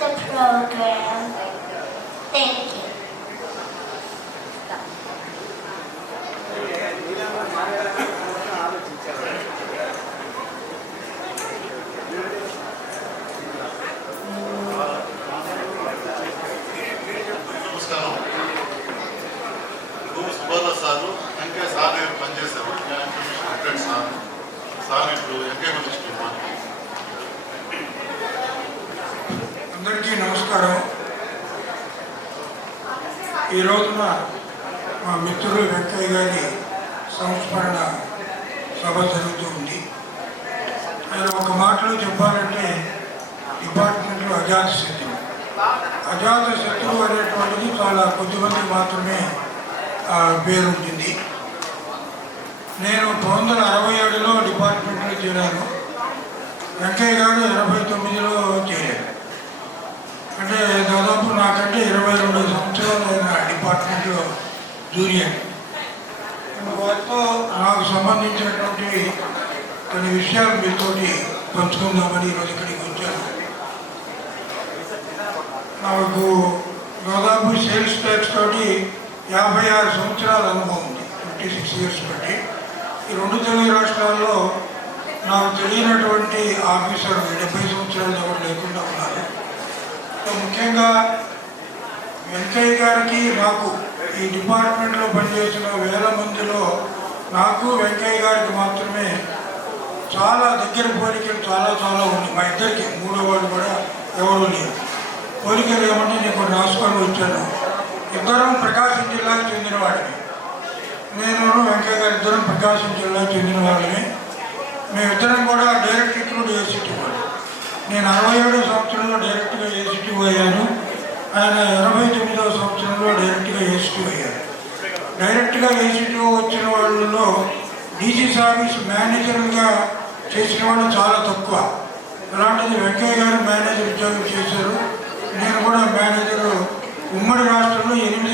the program. Thank you. సార్లు MK sir పనిచేశారు. Sir ఇప్పుడు ఎంకే గురించి అందరికీ నమస్కారం. ఈ రోజున మా మిత్రులు వెంకయ్య గారి సంస్మరణ సభ జరుగుతూ ఉంది. నేను ఒక మాటలో చెప్పాలంటే డిపార్ట్మెంట్లో అజాత శత్రువు అనేటువంటిది చాలా కొద్దిమంది మాత్రమే పేరు ఉంటుంది. నేను 1967లో డిపార్ట్మెంట్లో చేరాను. వెంకయ్య గారు 89లో చేరారు. అంటే దాదాపు నాకంటే 22 సంవత్సరాలు ఆయన డిపార్ట్మెంట్లో జూనియర్. వారితో నాకు సంబంధించినటువంటి కొన్ని విషయాలు మీతోటి పంచుకుందామని ఈరోజు ఇక్కడికి వచ్చాను. నాకు దాదాపు సేల్స్ ట్యాక్స్ తోటి 56 సంవత్సరాల అనుభవం ఉంది, 56 ఇయర్స్ బట్టి. ఈ 2 తెలుగు రాష్ట్రాల్లో నాకు తెలియనటువంటి ఆఫీసర్ 70 సంవత్సరాలు ఎవరు లేకుండా ఉన్నారు. ముఖ్యంగా వెంకయ్య గారికి నాకు ఈ డిపార్ట్మెంట్లో పనిచేసిన వేల మందిలో నాకు వెంకయ్య గారికి మాత్రమే చాలా దగ్గర పోలికలు చాలా ఉన్నాయి. మా ఇద్దరికి మూడో వాళ్ళు కూడా ఎవరు లేరు. పోలికలు ఏమంటే నేను కొన్ని రాసుకొని వచ్చాను. ఇద్దరం ప్రకాశం జిల్లాకు చెందిన వాళ్ళని. నేను వెంకయ్య గారి ఇద్దరం ప్రకాశం జిల్లాకు చెందిన వాళ్ళని. మేమిద్దరం కూడా డైరెక్ట్ రిక్రూట్ ఏసీటీ వాళ్ళు. నేను 67వ సంవత్సరంలో డైరెక్ట్గా ఏసీటీ అయ్యాను. ఆయన 89వ సంవత్సరంలో డైరెక్ట్గా ఏసీటీ అయ్యారు. డైరెక్ట్గా ఏసీటీ వచ్చిన వాళ్ళలో డీసీ సర్వీస్ మేనేజర్గా చేసిన వాళ్ళు చాలా తక్కువ. అలాంటిది వెంకయ్య గారు మేనేజర్ ఉద్యోగం చేశారు. నేను కూడా మేనేజరు. ఉమ్మడి రాష్ట్రంలో 8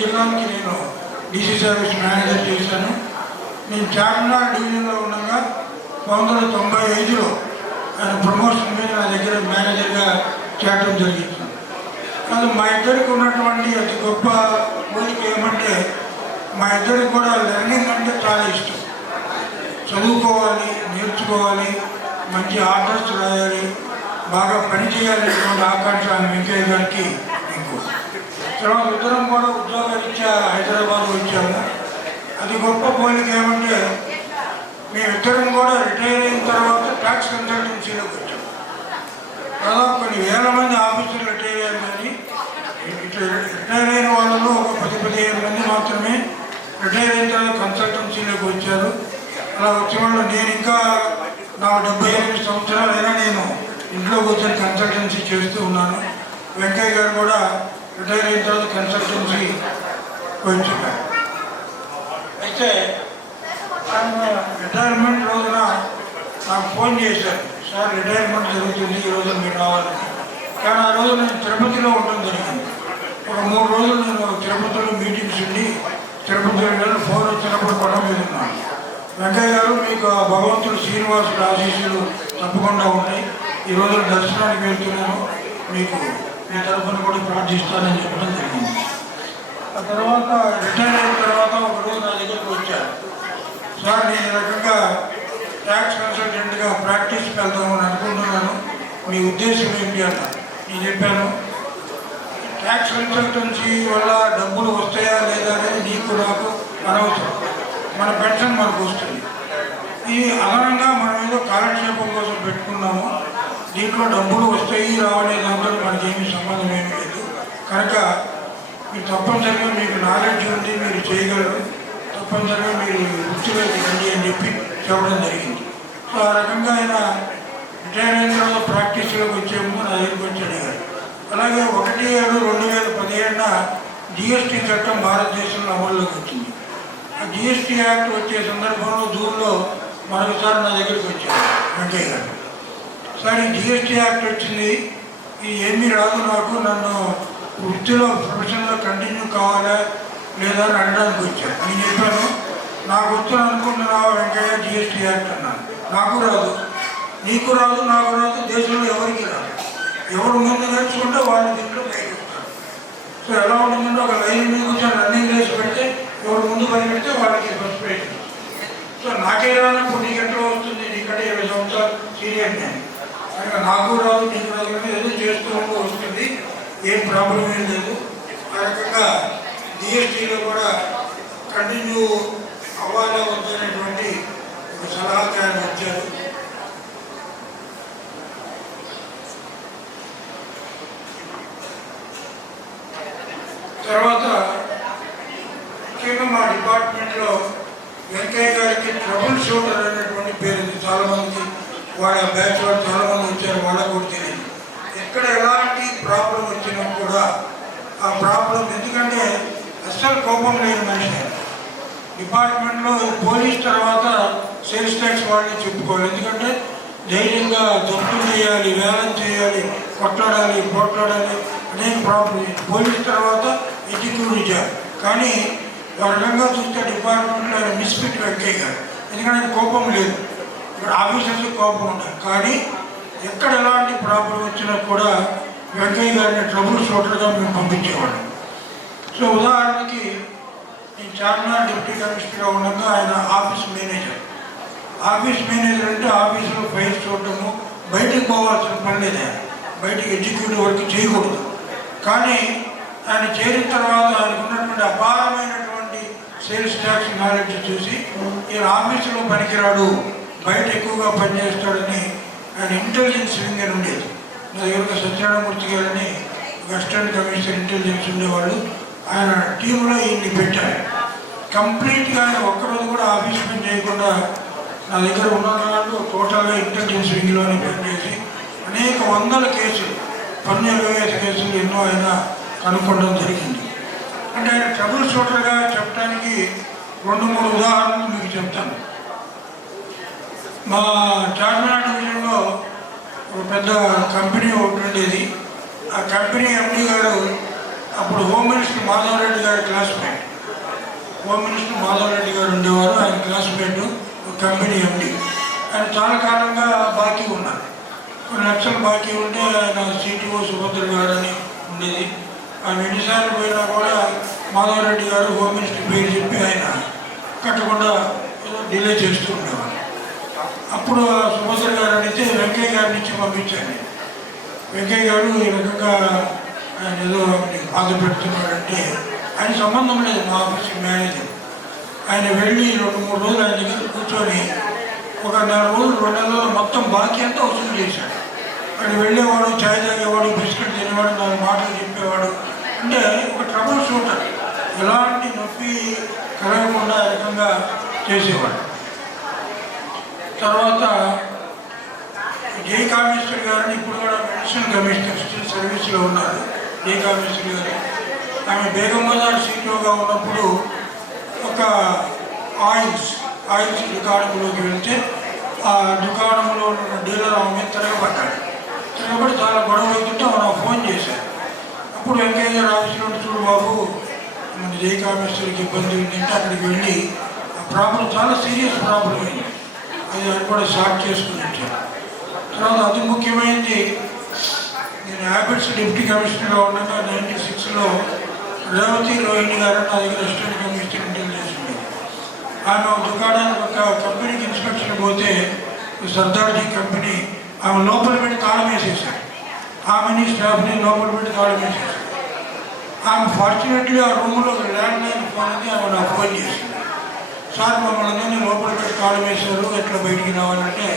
జిల్లాలకి నేను డీసీ సర్వీస్ మేనేజర్ చేశాను. నేను చార్మినార్ డివిజన్లో ఉండగా 1995లో ఆయన ప్రమోషన్ మీద నా దగ్గర మేనేజర్గా చేయడం జరిగింది. కానీ మా ఇద్దరికి ఉన్నటువంటి అతి గొప్ప పోలిక ఏమంటే మా ఇద్దరికి కూడా లెర్నింగ్ అంటే చాలా ఇష్టం. చదువుకోవాలి, నేర్చుకోవాలి, మంచి ఆర్డర్స్ రాయాలి, బాగా పనిచేయాలనేటువంటి ఆకాంక్ష వెంకయ్య గారికి ఎక్కువ. తర్వాత ఇద్దరం కూడా ఉద్యోగరీత్యా హైదరాబాద్ వచ్చాము. అది గొప్ప పోలిక ఏమంటే మేమిద్దరం కూడా రిటైర్ అయిన తర్వాత ట్యాక్స్ కన్సల్టెన్సీలోకి వచ్చాము. దాదాపు కొన్ని వేల మంది ఆఫీసులు రిటైర్ అయ్యారు. కానీ రిటైర్ అయిన వాళ్ళలో ఒక 10-15 మంది మాత్రమే రిటైర్ అయిన తర్వాత కన్సల్టెన్సీలోకి వచ్చారు. అలా వచ్చే వాళ్ళు నేను ఇంకా నా 78 సంవత్సరాలైనా నేను ఇంట్లో కూర్చొని కన్సల్టెన్సీ చేస్తూ ఉన్నాను. వెంకయ్య గారు కూడా రిటైర్ అయిన తర్వాత కన్సల్టెన్సీ వచ్చారు. అయితే ఆయన రిటైర్మెంట్ రోజున నాకు ఫోన్ చేశారు, సార్ రిటైర్మెంట్ జరుగుతుంది, ఈ రోజు మీరు రావాలని. కానీ ఆ రోజు నేను తిరుపతిలో ఉండడం జరిగింది. ఒక 3 రోజులు నేను తిరుపతిలో మీటింగ్స్ ఉండి తిరుపతిలో వెళ్ళి ఫోన్ వచ్చినప్పుడు కూడా మీద ఉన్నాను. వెంకయ్య గారు మీకు భగవంతుడు శ్రీనివాసుడు ఆశీస్సులు తప్పకుండా ఉంటాయి. ఈ రోజు దర్శనానికి వెళ్తున్నాను, మీకు మీ తరఫున కూడా ప్రార్థిస్తానని చెప్పడం జరిగింది. ఆ తర్వాత రిటైర్ అయిన తర్వాత ఒకరోజు నా దగ్గరికి వచ్చారు. సార్ నేను ఈ రకంగా ట్యాక్స్ కన్సల్టెంట్గా ప్రాక్టీస్కి వెళ్దామని అనుకుంటున్నాను, మీ ఉద్దేశం ఏంటి అన్న. నేను చెప్పాను, ట్యాక్స్ కన్సల్టెన్సీ వల్ల డబ్బులు వస్తాయా లేదా అనేది నీకు నాకు అనవసరం. మన పెన్షన్ మనకు వస్తుంది. ఇది అదనంగా మనం ఏదో కాలక్షేపం కోసం పెట్టుకున్నాము. దీంట్లో డబ్బులు వస్తాయి రావనే దాంట్లో మనకి ఏమీ సంబంధం ఏమీ లేదు. కనుక మీరు తప్పనిసరిగా మీకు నాలెడ్జ్ ఉంది, మీరు చేయగలరు, తప్పనిసరిగా మీరు వృత్తిలో దిగండి అని చెప్పి చెప్పడం జరిగింది. సో ఆ రకంగా ఆయన రిటైర్ అయిన తర్వాత ప్రాక్టీస్లోకి వచ్చేమో నా దగ్గరికి వచ్చి అడిగారు. అలాగే 1/7/2017 జిఎస్టీ చట్టం భారతదేశంలో అమల్లోకి వచ్చింది. ఆ జిఎస్టీ యాక్ట్ వచ్చే సందర్భంలో జూన్లో మరొకసారి నా దగ్గరికి వచ్చారు వెంకయ్య గారు. సార్ ఈ జిఎస్టీ యాక్ట్ వచ్చింది, ఇది ఏమీ రాదు నాకు, నన్ను వృత్తిలో ప్రొఫెషన్లో కంటిన్యూ కావాలా లేదా అని అనడానికి వచ్చాను. నేను చెప్పాను, నాకు వచ్చాను అనుకుంటున్నావా వెంకయ్య జిఎస్టీ యాక్ట్ అన్నాను. నాకు రాదు, నీకు రాదు, నాకు రాదు, దేశంలో ఎవరికి రాదు. ఎవరు ముందు నేర్చుకుంటే వాళ్ళు దీంట్లో పైకి వస్తారు. సో ఎలా ఉంటుందంటే ఒక లైన్ మీద కూర్చొని రన్నింగ్ రేస్ పెడితే ఎవరు ముందు పరిగెడితే వాళ్ళకి ఫస్ట్ ప్రైజ్. సో నాకేదైనప్పుడు నీకు ఎట్లా వస్తుంది, నీకంటే 20 సంవత్సరాలు సీనియర్ నేను, నాకు రాదు నీకు రాదు కానీ ఏదో చేస్తూ వస్తుంది, ఏం ప్రాబ్లం ఏం లేదు. ఆ రకంగా జిఎస్టీలో కూడా కంటిన్యూ అవ్వాలా వద్దనేటువంటి ఒక సలహాకారం వచ్చారు. తర్వాత ముఖ్యంగా మా డిపార్ట్మెంట్లో వెంకయ్య గారికి ట్రబుల్ షూటర్ అనేటువంటి పేరు ఉంది. చాలామందికి వాళ్ళ బ్యాచ్ వాళ్ళు చాలామంది వచ్చారు, వాళ్ళకు కూడా తెలియదు. ఎక్కడ ఎలాంటి ప్రాబ్లం వచ్చినా కూడా ఆ ప్రాబ్లం, ఎందుకంటే అస్సలు కోపం లేని మనిషి డిపార్ట్మెంట్లో. పోలీస్ తర్వాత సేల్స్ ట్యాక్స్ వాళ్ళని చెప్పుకోవాలి, ఎందుకంటే ధైర్యంగా జప్తు చేయాలి, వేలం చేయాలి, కొట్లాడాలి, పోట్లాడాలి, అనేక ప్రాబ్లం. పోలీస్ తర్వాత ఎగ్జిక్యూటివ్ జాబ్. కానీ ఒక రకంగా చూస్తే డిపార్ట్మెంట్లో ఆయన మిస్ఫిట్ వెంకయ్య గారు, ఎందుకంటే ఆయన కోపం లేదు. ఇక్కడ ఆఫీసర్స్ కోపం ఉంటారు, కానీ ఎక్కడ ఎలాంటి ప్రాబ్లం వచ్చినా కూడా వెంకయ్య గారిని ట్రబుల్ షూటర్గా మేము పంపించేవాళ్ళం. సో ఉదాహరణకి నేను చార్మినార్ డిప్యూటీ కమిషనర్గా ఉండగా ఆయన ఆఫీస్ మేనేజర్. ఆఫీస్ మేనేజర్ అంటే ఆఫీసులో ఫైల్స్ చూడటము, బయటకు పోవాల్సిన పని లేదు, బయటకు ఎగ్జిక్యూటివ్ వర్క్ చేయకూడదు. కానీ ఆయన చేరిన తర్వాత ఆయనకు ఉన్నటువంటి అపారమైనటువంటి సేల్స్ ట్యాక్స్ నాలెడ్జ్ చూసి ఈయన ఆఫీసులో పనికిరాడు, బయట ఎక్కువగా పనిచేస్తాడని ఆయన ఇంటెలిజెన్స్ వింగ్ అని ఉండేది. నా దగ్గర సత్యనారాయణమూర్తి గారిని అసిస్టెంట్ కమిషనర్ ఇంటెలిజెన్స్ ఉండేవాళ్ళు. ఆయన టీంలో ఈయన్ని పెట్టారు. కంప్లీట్గా ఆయన ఒక్కరోజు కూడా ఆఫీస్ పని చేయకుండా నా దగ్గర ఉన్న వాళ్ళు టోటల్గా ఇంటెలిజెన్స్ వింగ్లోనే పనిచేసి అనేక వందల కేసులు, పన్ను ఎగవేత కేసులు ఎన్నో ఆయన కనుక్కోవడం జరిగింది. అంటే ఆయన ట్రబుల్ షూటర్గా చెప్పడానికి 2-3 ఉదాహరణలు మీకు చెప్తాను. మా చార్మినార్ డివిజన్లో ఒక పెద్ద కంపెనీ ఒకటి ఉండేది. ఆ కంపెనీ ఎండీ గారు అప్పుడు హోమ్ మినిస్టర్ మాధవరెడ్డి గారి క్లాస్మేట్. హోమ్ మినిస్టర్ మాధవరెడ్డి గారు ఉండేవారు, ఆయన క్లాస్మేట్ కంపెనీ ఎండీ. ఆయన చాలా కాలంగా బాకీ ఉన్నారు, కొన్ని లక్షలు బాకీ ఉంటే ఆయన సిటిఓ సుభద్ర గారు అని ఉండేది. ఆయన ఎన్నిసార్లు పోయినా కూడా మాధవరెడ్డి గారు హోమ్ మినిస్టర్ పేరు చెప్పి ఆయన కట్టకుండా ఏదో డిలే చేస్తూ ఉండేవారు. అప్పుడు సుభద్ర గారు అడిగితే వెంకయ్య గారి నుంచి పంపించాను. వెంకయ్య గారు ఈ రకంగా ఆయన ఏదో బాధ పెడుతున్నాడంటే ఆయన సంబంధం లేదు, మా ఆఫీస్ మేనేజర్. ఆయన వెళ్ళి 2-3 రోజులు ఆయన దగ్గర కూర్చొని ఒక 4 రోజులు 2 నెలల్లో మొత్తం బాకీ అంతా వసూలు చేశాడు. ఆయన వెళ్ళేవాడు, ఛాయ్ తాగేవాడు, బిస్కెట్ తినేవాడు, 4 మాటలు చెప్పేవాడు. అంటే ఒక ట్రబుల్ షూటర్, ఎలాంటి నొప్పి కలగకుండా ఆ రకంగా చేసేవాడు. తర్వాత జై కామేశ్వర్ గారిని ఇప్పుడు కూడా మెడిసిన్ కమిషనర్ స్టిల్ సర్వీస్లో ఉన్నారు. జై కామేశ్వర్ గారు ఆమె బేగం బజార్ సీట్లోగా ఉన్నప్పుడు ఒక ఆయిల్స్ దుకాణంలోకి వెళ్తే ఆ దుకాణంలో ఉన్న డీలర్ ఆమె మీద తిరగబడ్డాడు. తిరగబడి చాలా గొడవ అవుతుంటే ఆమె ఫోన్ చేశారు. అప్పుడు వెంకయ్య గారు ఆఫీస్లో చూడు బాబు, మన జై కామేశ్వరికి ఇబ్బంది ఉందంటే అక్కడికి వెళ్ళి ఆ ప్రాబ్లం చాలా సీరియస్ ప్రాబ్లం అయింది, అది ఆయన కూడా షార్ట్ చేసుకుని వచ్చారు. తర్వాత అతి ముఖ్యమైనది, నేను హ్యాబిట్స్ డిప్యూటీ కమిషనర్గా ఉండగా 96లో రేవతి రోహిణి గారు నా దగ్గర అసిస్టెంట్ కమిషనర్ ఇంటెలిజెన్స్ ఉండేది. ఆమె ఒక దుకాణానికి ఒక కంపెనీకి ఇన్స్పెక్షన్ పోతే సర్దార్జీ కంపెనీ, ఆమె లోపల పెట్టి తాళం వేసేసారు. ఆమెని స్టాఫ్ని లోపల పెట్టి తాళం వేసేసారు. ఆమె ఫార్చునేట్లీ ఆ రూమ్లో ఒక ల్యాండ్ లైన్ ఫోన్ ఉంది, ఆమె నాకు ఫోన్ చేసింది. సార్ మమ్మల్ని లోపల పెట్టి తాళం వేసారు, ఎట్లా బయటికి రావాలంటే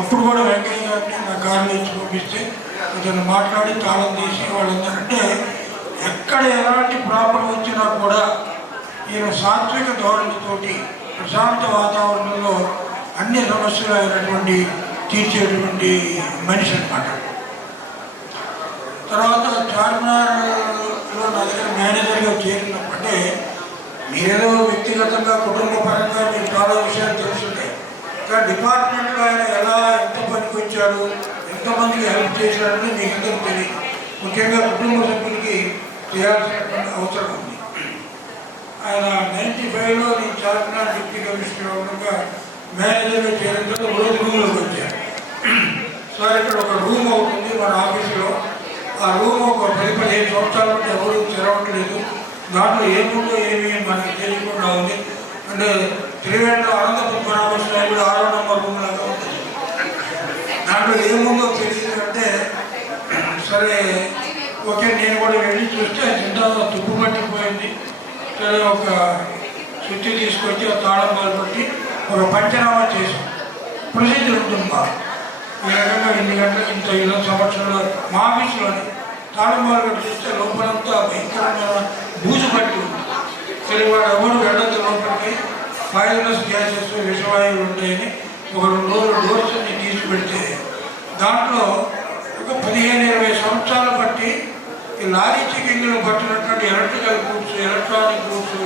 అప్పుడు కూడా వెంకయ్య గారిని నా కారులో ఇచ్చి పంపిస్తే ఇతను మాట్లాడి తాళం తీసి వాళ్ళందరంటే ఎక్కడ ఎలాంటి ప్రాబ్లం వచ్చినా కూడా ఈయన సాత్విక ధోరణితోటి ప్రశాంత వాతావరణంలో అన్ని సమస్యలు అయినటువంటి తీర్చేటువంటి మనిషి అన్నమాట. తర్వాత చార్మినార్లో నా దగ్గర మేనేజర్గా చేరినప్పుడే మీరేదో వ్యక్తిగతంగా కుటుంబ పరంగా మీకు చాలా విషయాలు తెలుసుంటాయి. కానీ డిపార్ట్మెంట్లో ఆయన ఎలా ఎంత పనికి వచ్చాడు, ఎంతమందికి హెల్ప్ చేశాడని మీకు అందరికీ తెలియదు. ముఖ్యంగా కుటుంబ సభ్యులకి చేయాల్సినటువంటి అవసరం ఉంది. ఆయన 95లో నేను చార్మినార్ డిప్యూటీ కమిషనర్ ఉండగా మేనేజర్గా చేరిన తర్వాత రోజు రూమ్లోకి వచ్చాను. సార్ ఇక్కడ ఒక రూమ్ అవుతుంది మన ఆఫీసులో, ఆ రూమ్ ఒక 10-15 సంవత్సరాల నుండి ఎవరు తెరవట్లేదు. దాంట్లో ఏముందో ఏమి మనకి తెలియకుండా ఉంది. అంటే త్రివేంద్ర అనంత పద్మనాభస్వామి కూడా 6వ నంబర్ రూమ్ లాగా ఉంటుంది. దాంట్లో ఏముందో తెలియదు. అంటే సరే ఓకే, నేను కూడా వెళ్ళి చూస్తే చింతలో తుప్పు పట్టిపోయింది. సరే ఒక స్విచ్ తీసుకొచ్చి ఒక తాళం పట్టి ఒక పంచనామా చేసాం. ప్రొసీజర్ ఉంటుంది మాకు. ఈ రకంగా 2 గంటలకు ఇంత 20 సంవత్సరాలు మా ఆఫీసులోనే తాళం కట్టి చూస్తే లోపలంతా భయంకరమైన బూజు పట్టి ఉంది. సరే వాడు ఎవరు వెళ్ళదు లోపలికి, పాయిజనస్ గ్యాసెస్ విషవాయువులు ఉంటాయని ఒక 2 రోజులు డోర్స్ అన్ని తీసి పెడితే దాంట్లో ఒక 15-20 సంవత్సరాలు బట్టి ఈ లారీ చెకింగ్లు పట్టినటువంటి electrical goods, electronic goods,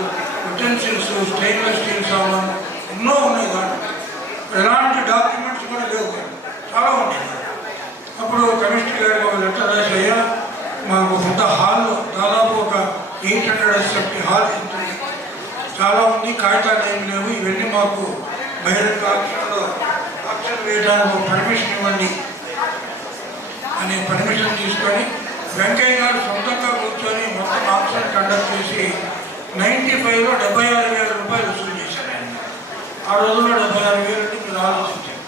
utensils, stainless steel సామాను ఎన్నో ఉన్నాయి. దాంట్లో ఎలాంటి డాక్యుమెంట్స్ కూడా లేవు, చాలా ఉన్నాయి. అప్పుడు కమిషనర్ గారికి ఒక లెటర్ రాసి, అయ్యా మాకు పెద్ద హాల్లో దాదాపు ఒక 870 హాల్ ఉంటుంది, చాలా ఉంది, కాగితాలు ఏమి లేవు, ఇవన్నీ మాకు బహిరంగ ఆప్షన్ వేయడానికి ఒక పర్మిషన్ ఇవ్వండి అని పర్మిషన్ తీసుకొని వెంకయ్య గారు సొంతంగా కూర్చొని మొత్తం ఆప్షన్ కండక్ట్ చేసి 95లో 76,000 రూపాయలు వసూలు చేశారు ఆయన. ఆ రోజుల్లో 76,000 మీరు ఆలోచించారు.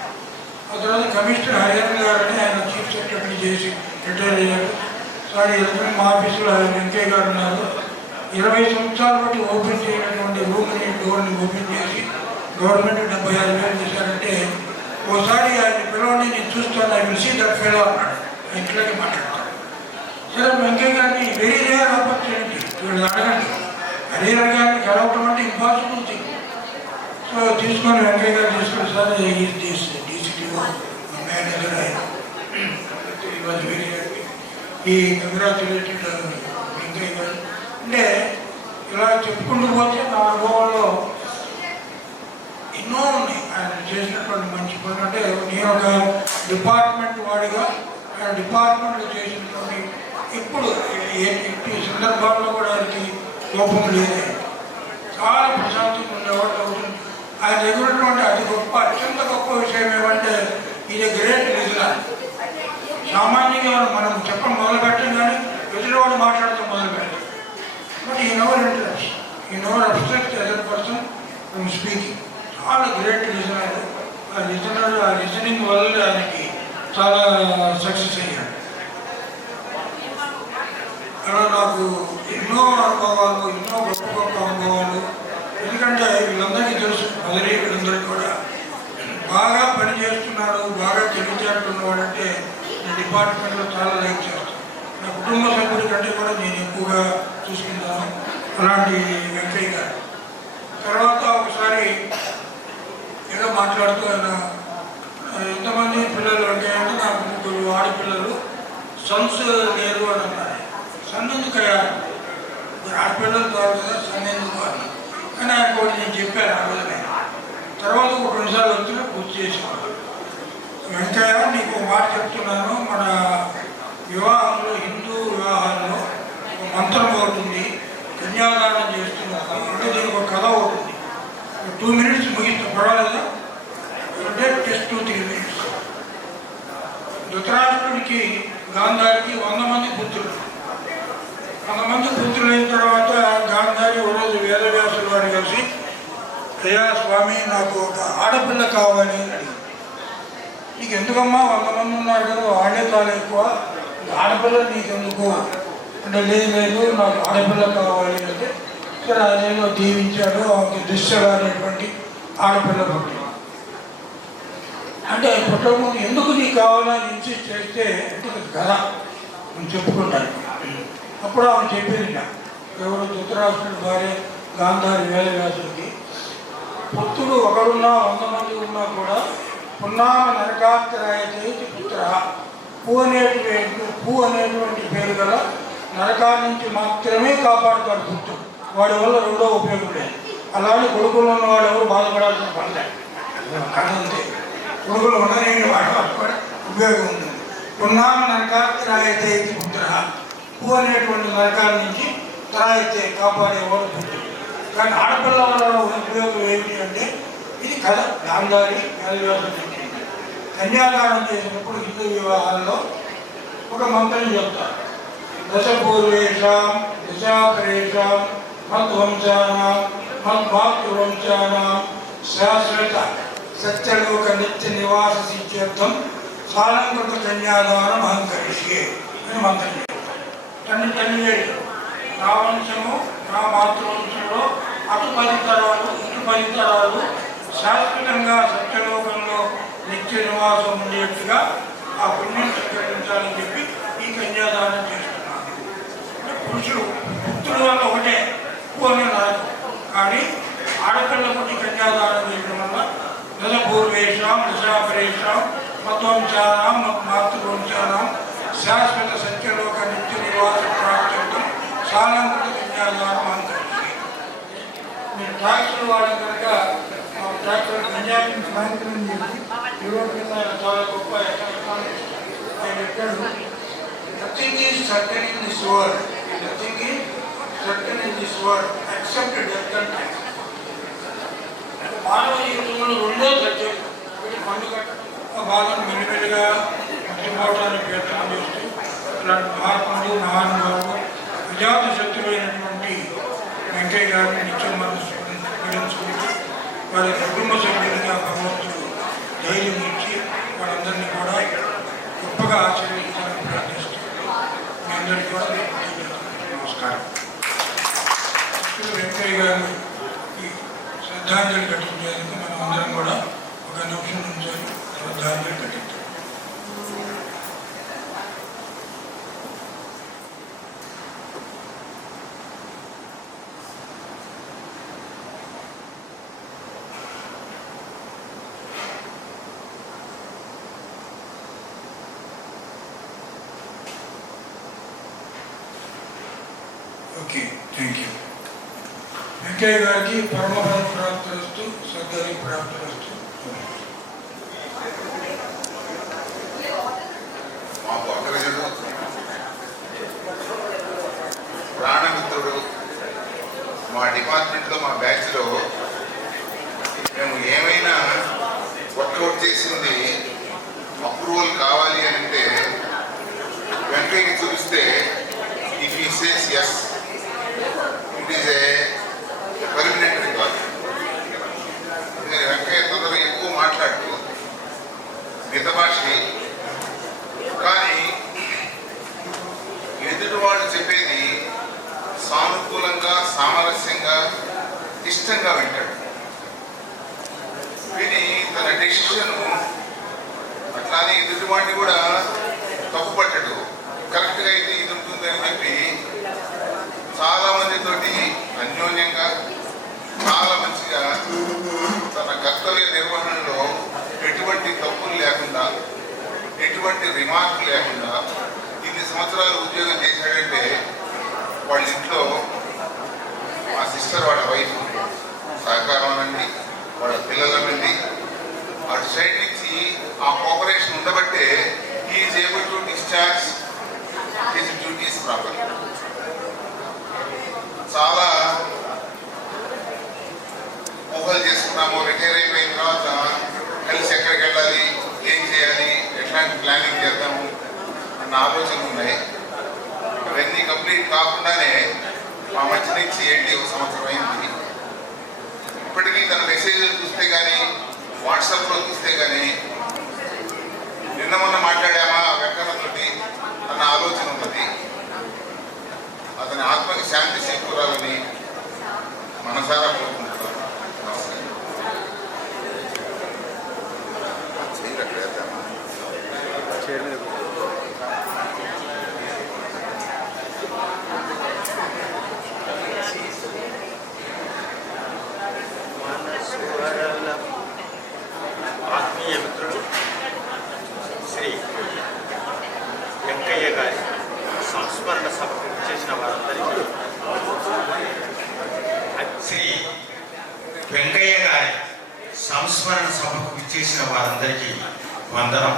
ఆ తర్వాత కమిషనర్ హరిహరన్ గారిని ఆయన చీఫ్ సెక్రటరీ చేసి రిటైర్ అయ్యారు. సార్ ఎదురు మా ఆఫీసులో వెంకయ్య గారు ఉన్నారు, 20 సంవత్సరాల బట్టి ఓపెన్ చేయనటువంటి రూమ్ని డోర్ని ఓపెన్ చేసి గవర్నమెంట్ 76,000 చేశారంటే ఓసారి ఆయన పిలవండి, నేను చూస్తాను, I will see that fellow అన్నాడు. ఇంట్లోకి మాట్లాడతాను. సరే వెంకయ్య గారిని వెరీ రేర్ ఆపర్చునిటీ, వీళ్ళు అడగండి, హరిహరన్ గారిని కలవటం అంటే ఇంపాసిబుల్ థింగ్. సో తీసుకొని వెంకయ్య గారు తీసుకొని, సార్ డీసీటీఓ మేనేజర్ ఆయన వెరీ హ్యాపీ, ఈ కంగ్రాచులేటెడ్ వెంకయ్య గారు. అంటే ఇలా చెప్పుకుంటూ పోతే నా అనుభవంలో ఎన్నో ఉన్నాయి ఆయన చేసినటువంటి మంచి పనులు. అంటే నేను ఒక డిపార్ట్మెంట్ వాడిగా ఆయన డిపార్ట్మెంట్లో చేసినటువంటి ఇప్పుడు ఈ సందర్భాల్లో కూడా ఆయనకి కోపం లేదు, చాలా ప్రశాంతంగా ఉండేవాళ్ళు అవుతుంది. ఆయన దగ్గర ఉన్నటువంటి అత్యంత గొప్ప విషయం ఏమంటే ఇది గ్రేట్ లిజనర్. సామాన్యంగా మనం చెప్పడం మొదలు పెట్టం, కానీ ఎదురువాడు మాట్లాడుతూ మొదలు పెట్టాం. బట్ ఈ నెవర్ ఇంట్రెస్ట్, ఈ never obstruct other person from speaking. చాలా గ్రేట్ లిజనర్. ఆ లిజనింగ్ వల్ల ఆయనకి చాలా సక్సెస్ అయ్యాడు. అలా నాకు ఎన్నో అనుభవాలు, ఎన్నో గొప్ప గొప్ప అనుభవాలు. ఎందుకంటే వీళ్ళందరికీ తెలుసు, మొదటి వీళ్ళందరికీ కూడా బాగా పనిచేస్తున్నాడు, బాగా తెలివితేటలున్నవాడు అంటే నా డిపార్ట్మెంట్లో చాలా లైక్ చేస్తాను. నా కుటుంబ సభ్యుడి కంటే కూడా నేను ఎక్కువగా చూసుకుంటాను అలాంటి వెంకయ్య గారు. తర్వాత ఒకసారి ఏదో మాట్లాడుతూ ఆయన ఎంతమంది పిల్లలు అంటే నాకు 3 ఆడపిల్లలు, సన్స్ లేరు అని అన్నారు. సన్ ఎందుకు అయ్యారు, ఆడపిల్లలు కాదు కదా, సన్ ఎందుకు అన్నారు. కానీ ఆయన కూడా నేను చెప్పాను ఆ రోజునే. తర్వాత ఒక 2 సార్లు వచ్చినా పూర్తి చేసేవాడు. వెంకయ్య నీకు ఒక మాట చెప్తున్నాను, మన వివాహంలో, హిందూ వివాహాల్లో ఒక మంత్రం అవుతుంది, కన్యాదానం చేస్తున్నాను అంటే దీనికి ఒక కథ అవుతుంది. 2 minutes ముగిస్తే పర్వాలేదా అంటే జస్ట్ 2-3 minutes. ధృతరాష్ట్రుడికి గాంధారికి 100 మంది పుత్రులు. 100 మంది పుత్రులు అయిన తర్వాత గాంధారి ఒకరోజు వేదవ్యాసుల వారు కలిసి, అయ్యా స్వామి నాకు ఒక ఆడపిల్ల కావాలి అని అడిగారు. నీకు ఎందుకమ్మా 100 మంది ఉన్నారు కదా, వాళ్ళే చాలా ఎక్కువ, ఆడపిల్ల నీకెందుకు అంటే, లేదు నాకు ఆడపిల్ల కావాలి అంటే సరే అదేదో దీవించాడు. ఆమెకి దిశగా అనేటువంటి ఆడపిల్ల పుట్టింది. అంటే పుట్టము ఎందుకు నీకు కావాలని ఇన్సిస్ట్ చేస్తే కదా నేను చెప్పుకున్నాను. అప్పుడు ఆమె చెప్పింది, ఎవరు ధృతరాష్ట్రుడి భార్య గాంధారి వేదవ్యాసుడికి, పుత్రుడు ఒకడున్నా 100 మంది ఉన్నా కూడా పున్నామ నరకాగ్రాయతే పుత్ర, పూ అనేటువంటి పేరు గల నరకాల నుంచి మాత్రమే కాపాడుతాడు పుత్రుడు. వాడి వల్ల రెండో ఉపయోగం లేదు. అలాగే కొడుకులు ఉన్న వాళ్ళు ఎవరు బాధపడాల్సిన పని లేదు. అంతే, కొడుకులు ఉండలేని వాడు కూడా ఉపయోగం ఉంది. పున్నామ నరకాగ్రాయతే పుత్ర, పూ అనేటువంటి నరకాల నుంచి త్రాయితే కాపాడేవాడు పుత్రుడు. కానీ ఆడపిల్ల వల్ల ఉపయోగం ఏమిటి అంటే ఇది కథ. గాంధారి వేదవ్యాసుడు కన్యాదానం చేసినప్పుడు హిందూ వివాహాల్లో ఒక మంత్రం చెప్తారు. దశపూర్వేషాం దశాపరేషాం మద్వంశానాం మద్మాతృవంశానాం శాశ్వత సత్యలోక నిత్య నివాస సిద్ధ్యర్థం సాలంకృత కన్యాదానం అహంకరిష్యే అని మంత్రం చెప్తారు. తల్లి నా వంశము నా మాతృవంశంలో అటు 10 తరాలు ఇటు 10 తరాలు శాశ్వతంగా సత్యలోకంలో నిత్య నివాసం ఉండేట్టుగా ఆ పుణ్యం స్వీకరించాలని చెప్పి ఈ కన్యాదానం చేస్తున్నాను. పురుషుడు పుత్రుల వల్ల ఒకటే ఎక్కువ అనే రాదు, కానీ ఆడపిల్ల పుట్టి కన్యాదానం చేయడం వల్ల దశపూర్వేషాం దశాపరేషాం మద్వంశానాం మాతృవంశానాం శాశ్వత సత్యలోక నిత్య నివాస ప్రాప్త్యర్థం సాలంకృత కన్యాదానం అంకరించి. మీరు ట్రాక్టర్ వాడడం కనుక ట్రాక్టర్ కన్యాదానం సాయంత్రం చెప్పి యూరోపియన్ చాలా గొప్ప ఎకనామిక్స్ ఆయన చెప్పాడు. Nothing is certain in this world, nothing is certain in this world except death and time. మానవ జీవితంలో రెండో సత్యం పండుగ బాగా మెల్లిమెల్లిగా మర్చిపోవడానికి ప్రయత్నం చేస్తూ ఇలాంటి మహాత్ముడు మహానుభావుడు అజాత శత్రువైనటువంటి వెంకయ్య గారిని నిత్యం మనం స్మరించుకుంటూ వారి కుటుంబ సభ్యులుగా భగవంతుడు ధైర్యం ఇచ్చి వాళ్ళందరినీ కూడా గొప్పగా ఆచరించాలని ప్రార్థిస్తూ మీ అందరికీ కూడా నమస్కారం. వెంకయ్య గారు ఈ శ్రద్ధాంజలి ఘటించేందుకు మనం అందరం కూడా ఒక నిమిషం నుంచి శ్రద్ధాంజలి ఘటించాం. Okay, thank you. వెంకయ్య గారికి పరమపద ప్రాప్తిస్తూ సద్గతి ప్రాప్తిస్తూ మాకు అగ్రజుడు ప్రాణమిత్రుడు మా డిపార్ట్మెంట్లో మా బ్యాచ్లో మేము ఏమైనా వర్కౌట్ చేసింది అప్రూవల్ కావాలి అని అంటే వెంకయ్యకి చూపిస్తే if he says yes it is a permanent record. నేను వెంకయ్య తొందరగా ఎక్కువ మాట్లాడుతూ మిత భాష, కానీ ఎదుటివాడు చెప్పేది సానుకూలంగా సామరస్యంగా ఇష్టంగా వింటాడు. విని తన డెసిషను అట్లానే ఎదుటివాడిని కూడా తప్పుపట్టాడు. కరెక్ట్గా అయితే ఇది ఉంటుంది అని చెప్పి చాలా మందితోటి అన్యోన్యంగా చాలా మంచిగా తన కర్తవ్య నిర్వహణలో ఎటువంటి తప్పులు లేకుండా ఎటువంటి రిమార్క్ లేకుండా ఇన్ని సంవత్సరాలు ఉద్యోగం చేశాడంటే వాళ్ళ ఇంట్లో మా సిస్టర్ వాళ్ళ వైఫ్ సహకారం అనండి, వాళ్ళ పిల్లలనండి, అటు సైడ్ నుంచి ఆ కోఆపరేషన్ ఉండబట్టే is able to discharge his duties proper. చాలా ఊహలు చేసుకున్నాము. రిటైర్ అయిపోయిన తర్వాత కలిసి ఎక్కడికి వెళ్ళాలి, ఏం చేయాలి, ఎట్లాంటి ప్లానింగ్ చేద్దాము అన్న ఆలోచనలు ఉన్నాయి. అవన్నీ కంప్లీట్ కాకుండానే మా మధ్య నుంచి ఏంటి ఒక సంవత్సరం అయింది. ఇప్పటికీ తన మెసేజ్లు చూస్తే కానీ వాట్సాప్లో చూస్తే కానీ నిన్న మొన్న మాట్లాడామా వెంకన్నతోటి అన్న ఆలోచన ఉన్నది. అతని ఆత్మకి శాంతి చేకూరాలని మనసారా కోరుకుంటున్నాను. ఆత్మీయ మిత్రుడు శ్రీ వెంకయ్య గారి సంస్మరణ సభకు చేసిన వారందరికీ, శ్రీ వెంకయ్య గారి సంస్మరణ సభకు ఇచ్చేసిన వారందరికీ వందనం.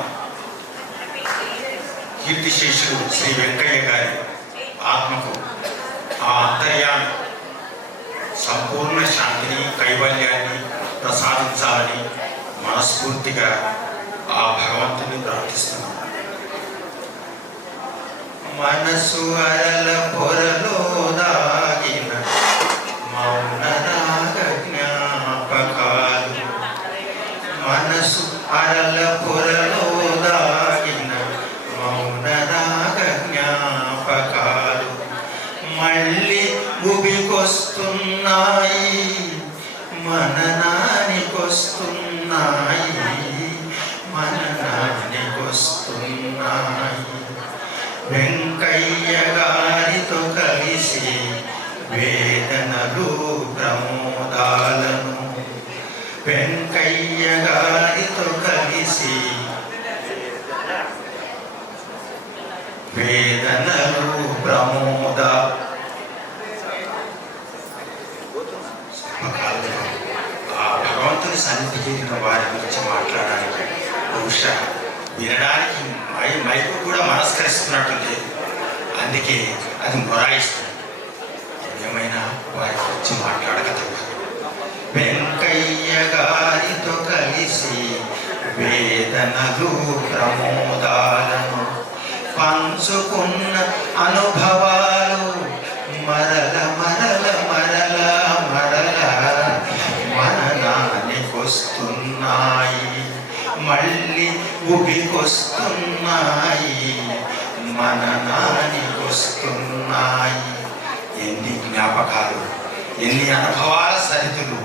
కీర్తిశేషుడు శ్రీ వెంకయ్య గారి ఆత్మకు ఆ అంతర్యాన్ని సంపూర్ణ శాంతిని కైవల్యాన్ని ప్రసాదించాలని మనస్ఫూర్తిగా ఆ భగవంతుని ప్రార్థిస్తున్నాను. మనసు అరల పొరలో దాగిన మౌన రాగ జ్ఞాపకాలు. మనసు అరల పొరలో దాగిన మౌన రాగ జ్ఞాపకాలు మళ్ళీ గుబికొస్తున్నాయి, మననానికొస్తున్నాయి, మననానికొస్తున్నాయి. వెంకయ్య గారితో కలిసి వేదనలు ప్రమోదాలను, వెంకయ్య గారితో కలిసి వేదనలు ప్రమోద ఆ భగవంతుని సన్నిధి చేరిన వారి గురించి మాట్లాడడానికి బహుశా వినడానికి మైకు కూడా మనస్కరిస్తున్నట్టు లేదు, అందుకే అది మొరాయిస్తుంది. ఏమైనా వారి గురించి మాట్లాడక తప్పదు. వెంకయ్య గారితో కలిసి వేదనలు ప్రమోదాలను పంచుకున్న అనుభవాలు మరల మరల మరల మరల మననానికొస్తున్నాయి, మళ్ళీ ఉబికొస్తున్నాయి, మననానికొస్తున్నాయి. ఎన్ని జ్ఞాపకాలు, ఎన్ని అనుభవాల సరితులు,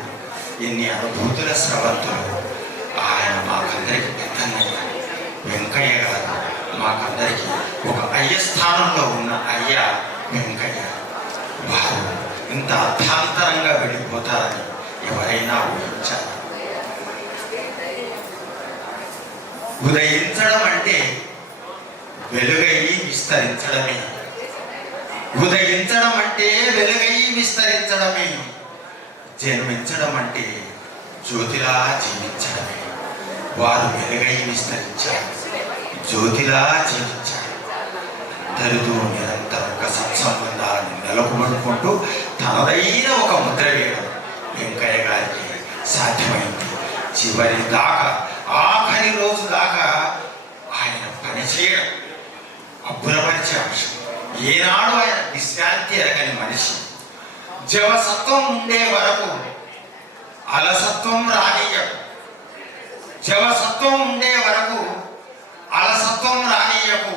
ఎన్ని అనుభూతుల స్రవంతులు. ఆయన మాకందరికి పెద్దన్నయ్య. వెంకయ్య గారు మాకందరికీ ఒక అయ్య స్థానంలో ఉన్న అయ్య వెంకయ్య. వారు ఇంత అర్థాంతరంగా వెళ్ళిపోతారని ఎవరైనా ఊహించారు? ఉదయించడం అంటే వెలుగై విస్తరించడమే. ఉదయించడం అంటే వెలుగై విస్తరించడమే. జన్మించడం అంటే జ్యోతిలా జీవించడమే. వారు వెలుగై విస్తరించారు, జ్యోతిలా జీవించారు. అందరితో నిరంతరంగా సత్సంబంధాలను నెలకొల్పుకుంటూ తనదైన ఒక ముద్ర వేయడం వెంకయ్య గారికి సాధ్యమైంది. చివరి దాకా, ఆఖరి రోజు దాకా ఆయన పనిచేయడం అబ్బురపరిచే అంశం. ఏనాడు ఆయన విశ్రాంతి ఎరగని మనిషి. జవసత్వం ఉండే వరకు అలసత్వం రానీయకు. జవసత్వం ఉండే వరకు అలసత్వం రానీయకు.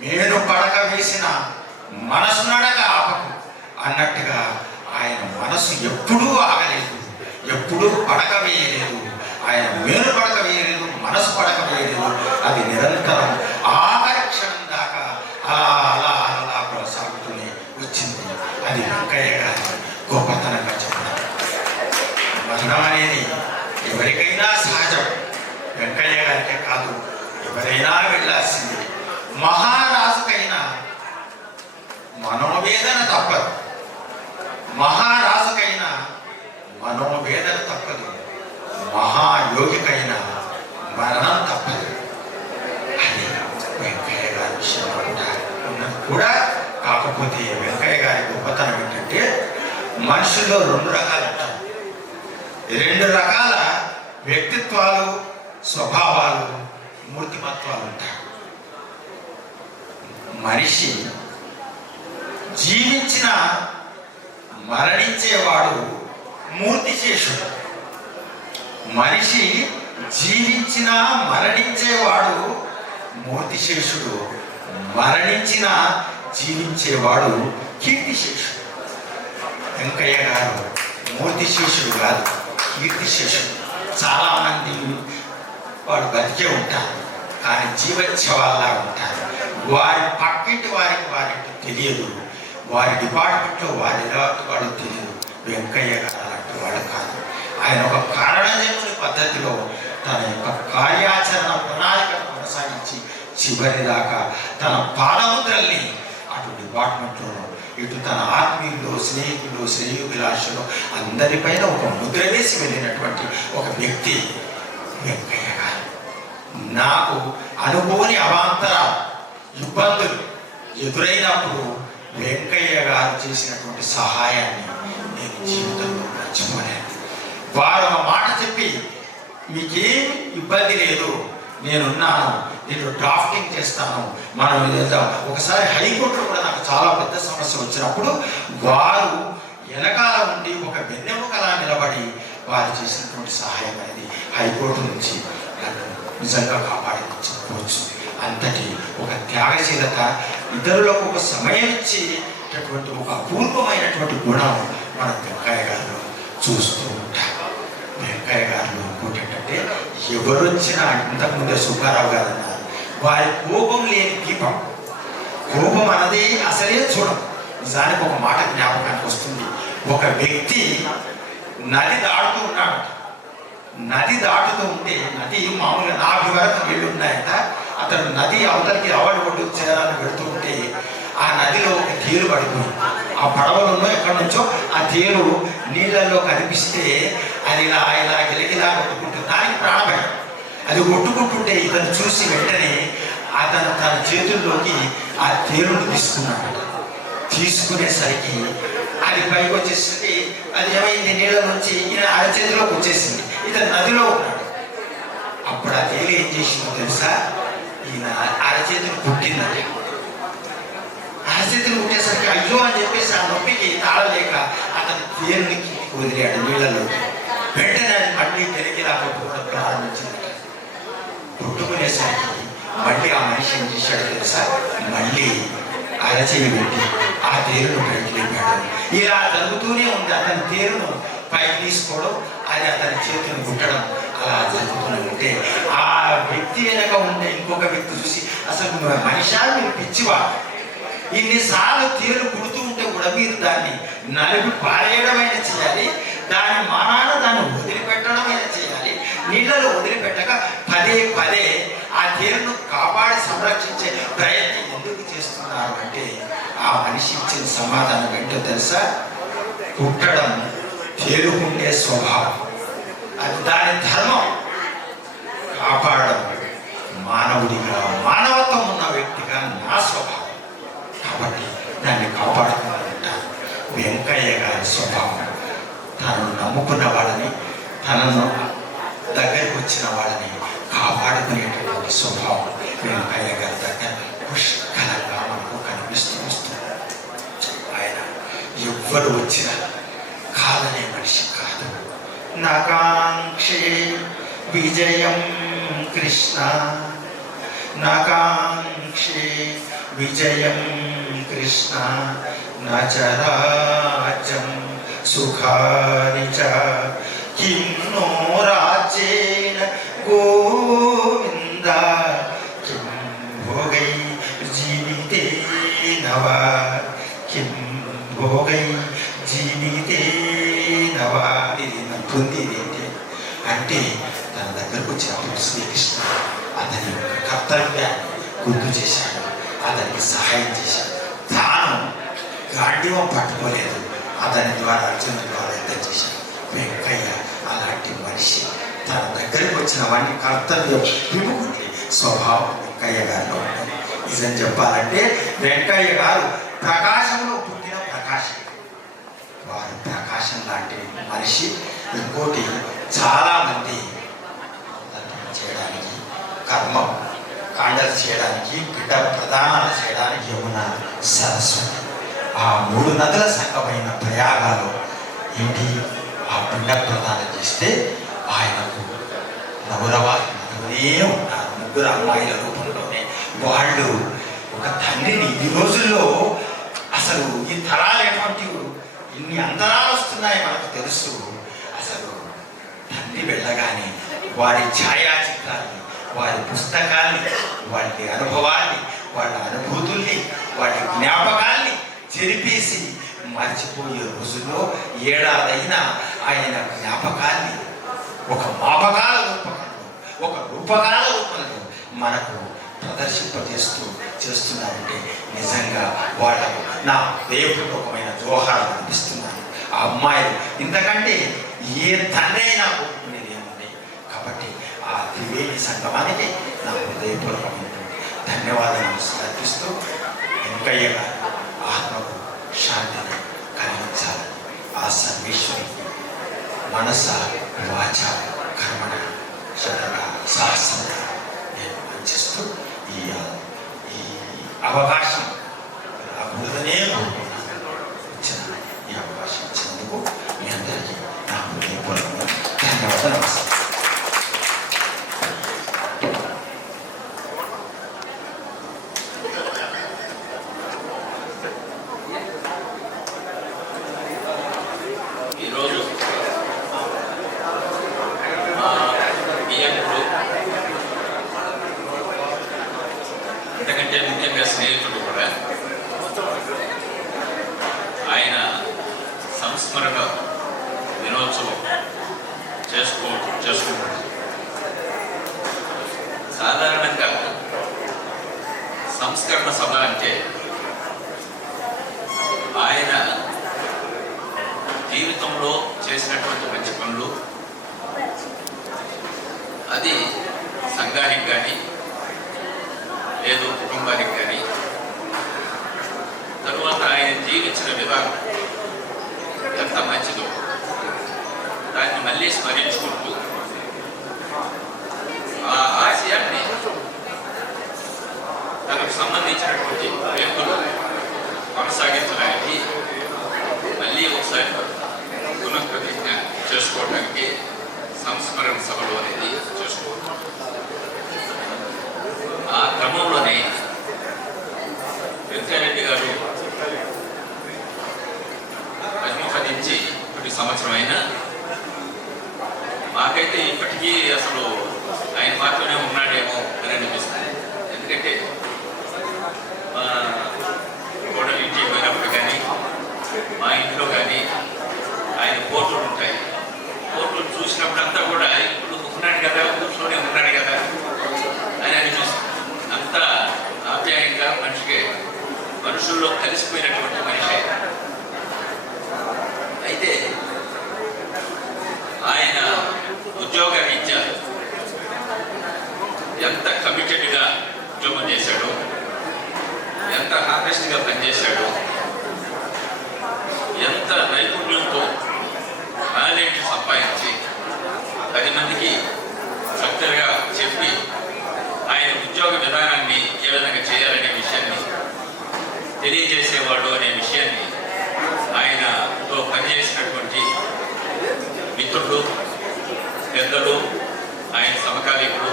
మేను పడక వేసిన మనసు నడక ఆపకు అన్నట్టుగా ఆయన మనసు ఎప్పుడూ ఆగలేదు, ఎప్పుడూ పడక వేయలేదు. ఆయన మేను పడక వేయలేదు, మనసు పడక వేయలేదు. అది నిరంతరం ఆఖరి క్షణం దాకా అలా అలా అలా కొనసాగుతూనే వచ్చింది. అది వెంకయ్య గారి గొప్పతనంగా చెప్పడం. మరణం అనేది ఎవరికైనా సహజం. వెంకయ్య గారికే కాదు, ఎవరైనా వెళ్ళాల్సింది. మహారాజుకైనా మనోవేదన తప్పదు, మహారాజుకైనా మనోవేదన తప్పదు, మహాయోగికైనా మరణం తప్పదు. అది వెంకయ్య గారి విషయంలో ఉన్నది కూడా. కాకపోతే వెంకయ్య గారి గొప్పతనం ఏంటంటే మనుషుల్లో రెండు రకాలు ఉంటారు. రెండు రకాల వ్యక్తిత్వాలు, స్వభావాలు, మూర్తిమత్వాలు ఉంటాయి. మనిషి జీవించిన మరణించేవాడు మూర్తిశేషుడు. మనిషి జీవించిన మరణించేవాడు మూర్తిశేషుడు. మరణించిన జీవించేవాడు కీర్తిశేషుడు. వెంకయ్య గారు మూర్తిశేషుడు కాదు, కీర్తిశేషుడు. చాలామంది వాడు బతికే ఉంటారు, కానీ జీవోత్సవాల్లా ఉంటారు. వారి పక్కింటి వారికి తెలియదు, వారి డిపార్ట్మెంట్లో వారి ఎలాంటి వాడు తెలియదు. వెంకయ్య గారు అలాంటి వాడు కాదు. ఆయన ఒక కారణజన్ముని పద్ధతిలో తన యొక్క కార్యాచరణ ప్రణాళికను కొనసాగించి చివరి దాకా తన పాదముద్రల్ని అటు డిపార్ట్మెంట్లో, ఇటు తన ఆత్మీయులు, స్నేహితులు, శ్రేయోభిలాషులు అందరిపైన ఒక ముద్ర వేసి వెళ్ళినటువంటి ఒక వ్యక్తి వెంకయ్య గారు. నాకు అనుకోని అవాంతరాలు, ఇబ్బందులు ఎదురైనప్పుడు వెంకయ్య గారు చేసినటువంటి సహాయాన్ని నేను జీవితంలో మర్చిపోలేను. వారు ఒక మాట చెప్పి, మీకేం ఇబ్బంది లేదు, నేనున్నాను, నేను డ్రాఫ్టింగ్ చేస్తాను, మనం ఒకసారి హైకోర్టులో కూడా నాకు చాలా పెద్ద సమస్య వచ్చినప్పుడు వారు వెనకాల ఉండి ఒక వెన్నెముకలా నిలబడి వారు చేసినటువంటి సహాయం అనేది హైకోర్టు నుంచి నన్ను నిజంగా కాపాడించవచ్చు. అంతటి ఒక త్యాగశీలత, ఇతరులకు ఒక సమయం ఇచ్చేటటువంటి ఒక అపూర్వమైనటువంటి గుణం మన వెంకయ్య గారిలో చూస్తూ ఉంటాం. వెంకయ్య గారిలో ఇంకోటి ఏంటంటే, ఎవరొచ్చినా ఇంతకుముందే సుబ్బారావు గారు అన్నారు, వారి కోపం లేని దీపం. కోపం అన్నది అసలే చూడం. నిజానికి ఒక మాట జ్ఞాపకానికి వస్తుంది. ఒక వ్యక్తి నది దాటుతూ ఉన్నాడు. నది దాటుతూ ఉంటే, నది మామూలుగా 40 వరకు నీళ్లు ఉన్నాయట. అతడు నది అవతలికి అవడి ఒడ్డు చేరాలని పెడుతూ ఉంటే ఆ నదిలో ఒక తేలు పడిపోయింది. ఆ పడవలో ఎక్కడి నుంచో ఆ తేలు నీళ్ళల్లో కనిపిస్తే అది ఇలా ఇలా గిలగిలా కొట్టుకుంటుంది. దానికి ప్రాణభయం. అది కొట్టుకుంటుంటే ఇతను చూసి వెంటనే అతను తన చేతుల్లోకి ఆ తేలును తీసుకున్నాడు. తీసుకునేసరికి అది పైకి వచ్చేసరికి అది ఏమైంది, నీళ్ళ నుంచి ఈయన అరచేతిలోకి వచ్చేసింది. ఇతను నదిలో ఉన్నాడు. అప్పుడు ఆ తేలి ఏం చేసిందో తెలుసా, ఈయన అరచేతిని కుట్టింది. అరచేతిని కుట్టేసరికి అయ్యో అని చెప్పేసి ఆ నొప్పికి తాళలేక అతను తేలునికి వదిలాడు నీళ్ళలో. వెంటనే అది మళ్ళీ గిలగిలా కొట్టుకోవడం ప్రారంభించింది. కొట్టుకునేసరికి మళ్ళీ ఆ మనిషి ఏం చేశాడు తెలుసా, మళ్ళీ అరచేయి పెట్టి ఆ తేరును పైకి లేపాడు. ఇలా జరుగుతూనే ఉంది. అతని తేరును పైకి తీసుకోవడం, అది అతని చేతులను కుట్టడం అలా జరుగుతూనే ఉంటే ఆ వ్యక్తి వెనక ఉండే ఇంకొక వ్యక్తి చూసి, అసలు మనిషా మీరు పిచ్చివాడు, ఇన్నిసార్లు తేలు కుడుతూ ఉంటే కూడా మీరు దాన్ని నలిపి పారేయడమైనా చేయాలి, దాని మానాన దాన్ని వదిలిపెట్టడమైనా చేయాలి, నీళ్ళలో వదిలిపెట్టక పదే పదే ఆ తేలును కాపాడి సంరక్షించే ప్రయత్నం ఎందుకు చేస్తున్నారు అంటే, ఆ మనిషి ఇచ్చిన సమాధానం ఏంటో తెలుసా, కుట్టడం తేలుకుండే స్వభావం, అది దాని ధర్మం. కాపాడడం మానవుడిగా, మానవత్వం ఉన్న వ్యక్తిగా నా స్వభావం. కాబట్టి దాన్ని కాపాడుకుంటాను. వెంకయ్య గారి స్వభావం తనను నమ్ముకున్న వాళ్ళని, తనను దగ్గరికి వచ్చిన వాళ్ళని కాపాడుకునేటటువంటి స్వభావం వెంకయ్య గారి దగ్గర పుష్కలంగా మనకు కనిపిస్తూ వస్తుంది. ఆయన ఎవ్వరు వచ్చినా కాదనే మనిషి కాదు. నాకాంక్షే విజయం కృష్ణ, నాకాంక్షే విజయం కృష్ణ, నచరాజ్యం సుఖాని చ, కిం నో రాజ్యేన గోవింద, కిం భోగై జీవితేన వా, కిం భోగై జీవితేన వా. ఇది పొందేది ఏంటి అంటే, తన దగ్గరకు వచ్చినప్పుడు శ్రీకృష్ణ అతని యొక్క కర్తవ్యాన్ని గుర్తు చేశాడు, అతనికి సహాయం చేశాడు. తాను గాంధీవం పట్టుకోలేదు, అతని ద్వారా అర్జున ద్వారా యుద్ధం చేశాడు. వెంకయ్య అలాంటి మనిషి. తన దగ్గరికి వచ్చిన వాడిని కర్తవ్యం విముఖుడి స్వభావం వెంకయ్య గారిలో ఉంటుంది. నిజం చెప్పాలంటే వెంకయ్య గారు ప్రకాశంలో పుట్టిన ప్రకాశం. వారు ప్రకాశం లాంటి మనిషి. ఇంకోటి, చాలామంది చేయడానికి, కర్మం కాండలు చేయడానికి, బిడ్డ ప్రదానాలు చేయడానికి యమున, సరస్వతి, ఆ 3 నదుల సంగమైన ప్రయాగాలు ఏంటి, ఆ పిండ ప్రదానం చేస్తే ఆయనకు నవరవానే ఉన్నారు. 3 అమ్మాయిల రూపంలోనే వాళ్ళు ఒక తండ్రిని, ఈ రోజుల్లో అసలు ఈ తరాలు ఎటువంటివి, ఇన్ని అంతరాలు వస్తున్నాయి మనకు తెలుసు. అసలు తండ్రి వెళ్ళగానే వారి ఛాయాచిత్రాన్ని, వారి పుస్తకాల్ని, వాటి అనుభవాల్ని, వాళ్ళ అనుభూతుల్ని, వాటి జ్ఞాపకాల్ని చెరిపేసి మర్చిపోయే రోజుల్లో ఏడాదైనా ఆయన జ్ఞాపకాల్ని ఒక మాపకాల రూపంలో, ఒక రూపకాల రూపంలో మనకు చేస్తున్నారంటే నిజంగా వాళ్ళకు నా హృదయపూర్వకమైన జోహాలు అనిపిస్తున్నాను. ఆ అమ్మాయిలు ఇంతకంటే ఏ తండ్రి అయినా కోరుకునేది ఏముంది. కాబట్టి ఆ త్రివేణి సంగమానికి నా హృదయపూర్వకమైనటువంటి ధన్యవాదాలు సమర్పిస్తూ వెంకయ్య గారు ఆత్మకు శాంతిని కలిగించాలని ఆ సర్వేశ్వరునికి మనస వాచ కర్మణ శతగా సహస్రంగా నేను ఇచ్చిస్తూ ఈ అవకాశం రాకూడదనే ఇచ్చిన ఈ అవకాశం ఇచ్చినందుకు మీ అందరికీ నా హృదయపూర్వకంగా ధన్యవాదాలు. నమస్కారం. ఈరోజు బియ్యంలో అంతకంటే ముఖ్యంగా స్నేహితుడు కూడా ఆయన సంస్మరణ దినోత్సవం చేసుకుంటారు. సాధారణంగా సంస్కరణ సభ అంటే ఆయన జీవితంలో చేసినటువంటి మంచి పనులు, అది సంఘానికి కానీ లేదు కుటుంబానికి కానీ, తరువాత ఆయన జీవించిన విధానం ఎంత మంచిదో దాన్ని మళ్ళీ స్మరించుకుంటూ ఆ ఆశయాన్ని తనకు సంబంధించినటువంటి వ్యక్తులు కొనసాగించడానికి మళ్ళీ ఒకసారి పునఃప్రతిజ్ఞ చేసుకోవడానికి సంస్మరణ సభలు అనేది చేసుకోవాలి. ఆ క్రమంలోనే వెంకయ్యరెడ్డి గారు ప్రతిముఖించి ఇప్పటి సంవత్సరం అయినా మాకైతే ఇప్పటికీ అసలు ఆయన మాత్రమే ఉన్నాడేమో అని అనిపిస్తుంది. ఎందుకంటే కోడలు ఇంటికి పోయినప్పుడు కానీ మా ఇంట్లో కానీ ఆయన ఫోటోలు ఉంటాయి. ఫోటోలు చూసినప్పుడంతా కూడా ఇప్పుడు ఉన్నాడు కదా, ఊర్లోనే ఉన్నాడు కదా అని అనిపిస్తుంది. అంతా ఆప్యాయంగా మనుషుల్లో కలిసిపోయినటువంటి మనిషి. అయితే ఆయన ఉద్యోగ రీత్యా ఎంత కమిటెడ్గా ఉద్యోగం చేశాడో, ఎంత హానెస్ట్గా పనిచేశాడో, ఎంత నైపుణ్యంతో టాలెంట్ సంపాదించి 10 మందికి చక్కగా చెప్పి ఆయన ఉద్యోగ విధానాన్ని ఏ విధంగా చేయాలనే విషయాన్ని తెలియజేసేవాడు అనే విషయాన్ని ఆయనతో పనిచేసినటువంటి మిత్రులు, పెద్దలు, ఆయన సమకాలీకులు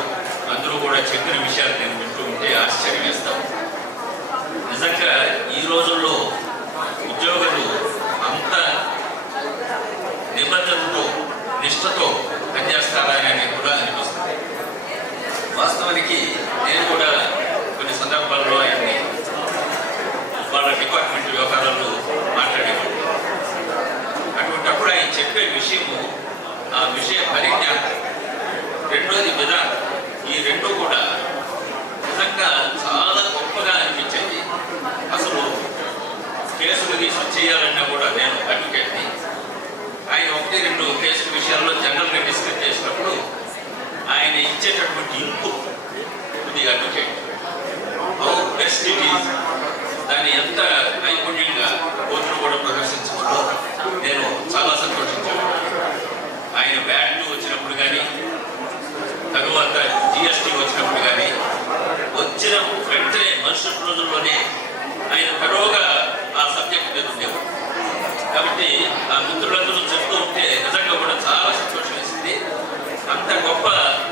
అందరూ కూడా చెప్పిన విషయాలు నేను వింటూ ఉంటే ఆశ్చర్యం వేస్తాం. నిజంగా ఈ రోజుల్లో ఉద్యోగులు అంత నిబద్ధతతో నిష్ఠతో పనిచేస్తారని కూడా అనిపిస్తుంది. వాస్తవానికి నేను కూడా కొన్ని సందర్భాల్లో ఆయన్ని వాళ్ళ డిపార్ట్మెంట్ వ్యవహారాలు మాట్లాడేవాడు. అటువంటిప్పుడు ఆయన చెప్పే విషయము, ఆ విషయ పరిజ్ఞానం, రెండోది విధానం, ఈ రెండు కూడా నిజంగా చాలా గొప్పగా అనిపించేది. అసలు కేసులు తీసుకు చేయాలన్నా కూడా నేను అడ్వకేట్ని. ఆయన 1-2 కేసుల విషయాల్లో జనరల్గా డిస్కస్ చేసినప్పుడు ఆయన ఇచ్చేటటువంటి ఇన్పుట్ ఇది advocate how best it is, దాన్ని ఎంత నైపుణ్యంగా కోర్టును కూడా ప్రదర్శించడంలో నేను చాలా సంతోషించాను. ఆయన బ్యాట్ వచ్చినప్పుడు కానీ, తరువాత జిఎస్టీ వచ్చినప్పుడు కానీ, వచ్చిన వెంటనే మరుసటి రోజుల్లోనే ఆయన తరువుగా ఆ సబ్జెక్ట్ మీద ఉండేవాడు. కాబట్టి ఆ మిత్రులందరూ చెప్తూ ఉంటే నిజంగా కూడా చాలా సంతోషం వేసింది. అంత గొప్ప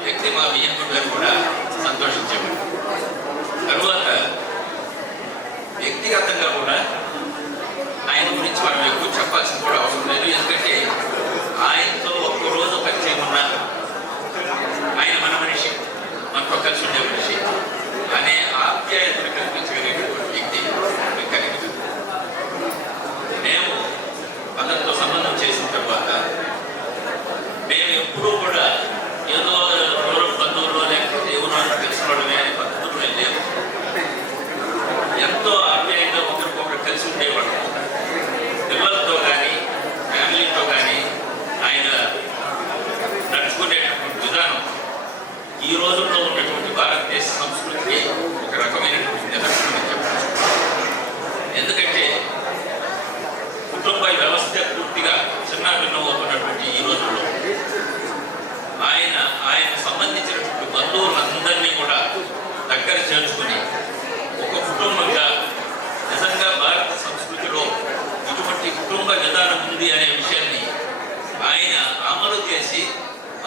వ్యక్తి మా బియ్యంకుడు గారు కూడా సంతోషించేవాడు. తరువాత వ్యక్తిగతంగా కూడా ఆయన గురించి మనం ఎక్కువ చెప్పాల్సిన కూడా అవసరం లేదు. ఎందుకంటే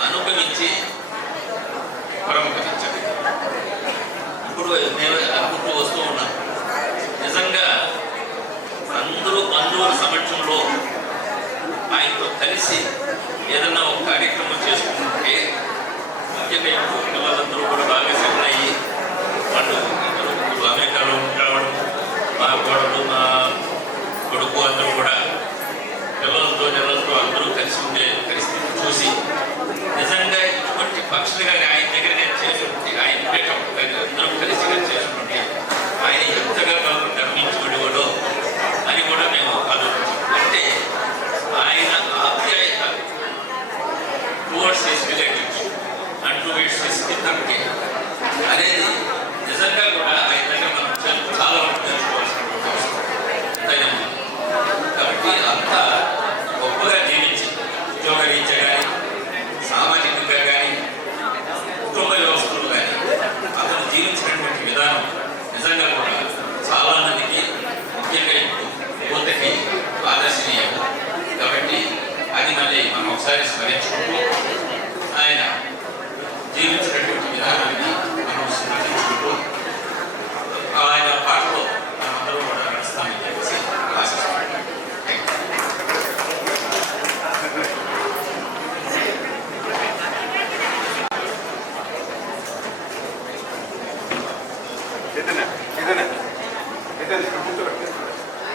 అనుభవించి పరమపదించాలి. ఇప్పుడు మేము అనుకుంటూ వస్తూ ఉన్నాం. నిజంగా అందరూ బంధువుల సమక్షంలో ఆయనతో కలిసి ఏదన్నా ఒక కార్యక్రమం చేసుకుంటే ముఖ్యంగా ఇప్పుడు పిల్లలందరూ కూడా బాగా సెటిల్ అయ్యి వాళ్ళు ఇప్పుడు అమెరికాలో ఉండడం, మా కోడలు మా కొడుకు అందరూ కూడా పిల్లలతో అందరూ కలిసి ఉండే పరిస్థితి చూసి నిజంగా ఇటువంటి ఫంక్షన్ కానీ ఆయన దగ్గర నేను చేసి ఆయన అందరూ కలిసి చేసుకుంటే ఆయన ఎంతగా గర్వించుకునేవాడో అని కూడా మేము ఆలోచించాం. అంటే ఆయన ఆప్యాయత towards his relatives and towards his ఇద్దరికి అనేది నిజంగా కూడా ఆయన దగ్గర మనం చాలా నేర్చుకోవాల్సినటువంటి అవసరం. కాబట్టి అంత గొప్పగా జీవించి ఉద్యోగ రీత్యా కానీ సామాజికంగా కానీ కుటుంబ వ్యవస్థలు కానీ అతను జీవించినటువంటి విధానం నిజంగా కూడా చాలా మందికి ముఖ్యంగా ఇప్పుడు యువతకి ఆదర్శనీయం. కాబట్టి అది మళ్ళీ మనం ఒకసారి స్మరించుకుంటూ ఆయన జీవించినటువంటి విధానాన్ని మనం స్మరించుకుంటూ ఆయన పాటలో మనందరూ కూడా నడుస్తామని చెప్పేసి ఆశిస్తున్నాం.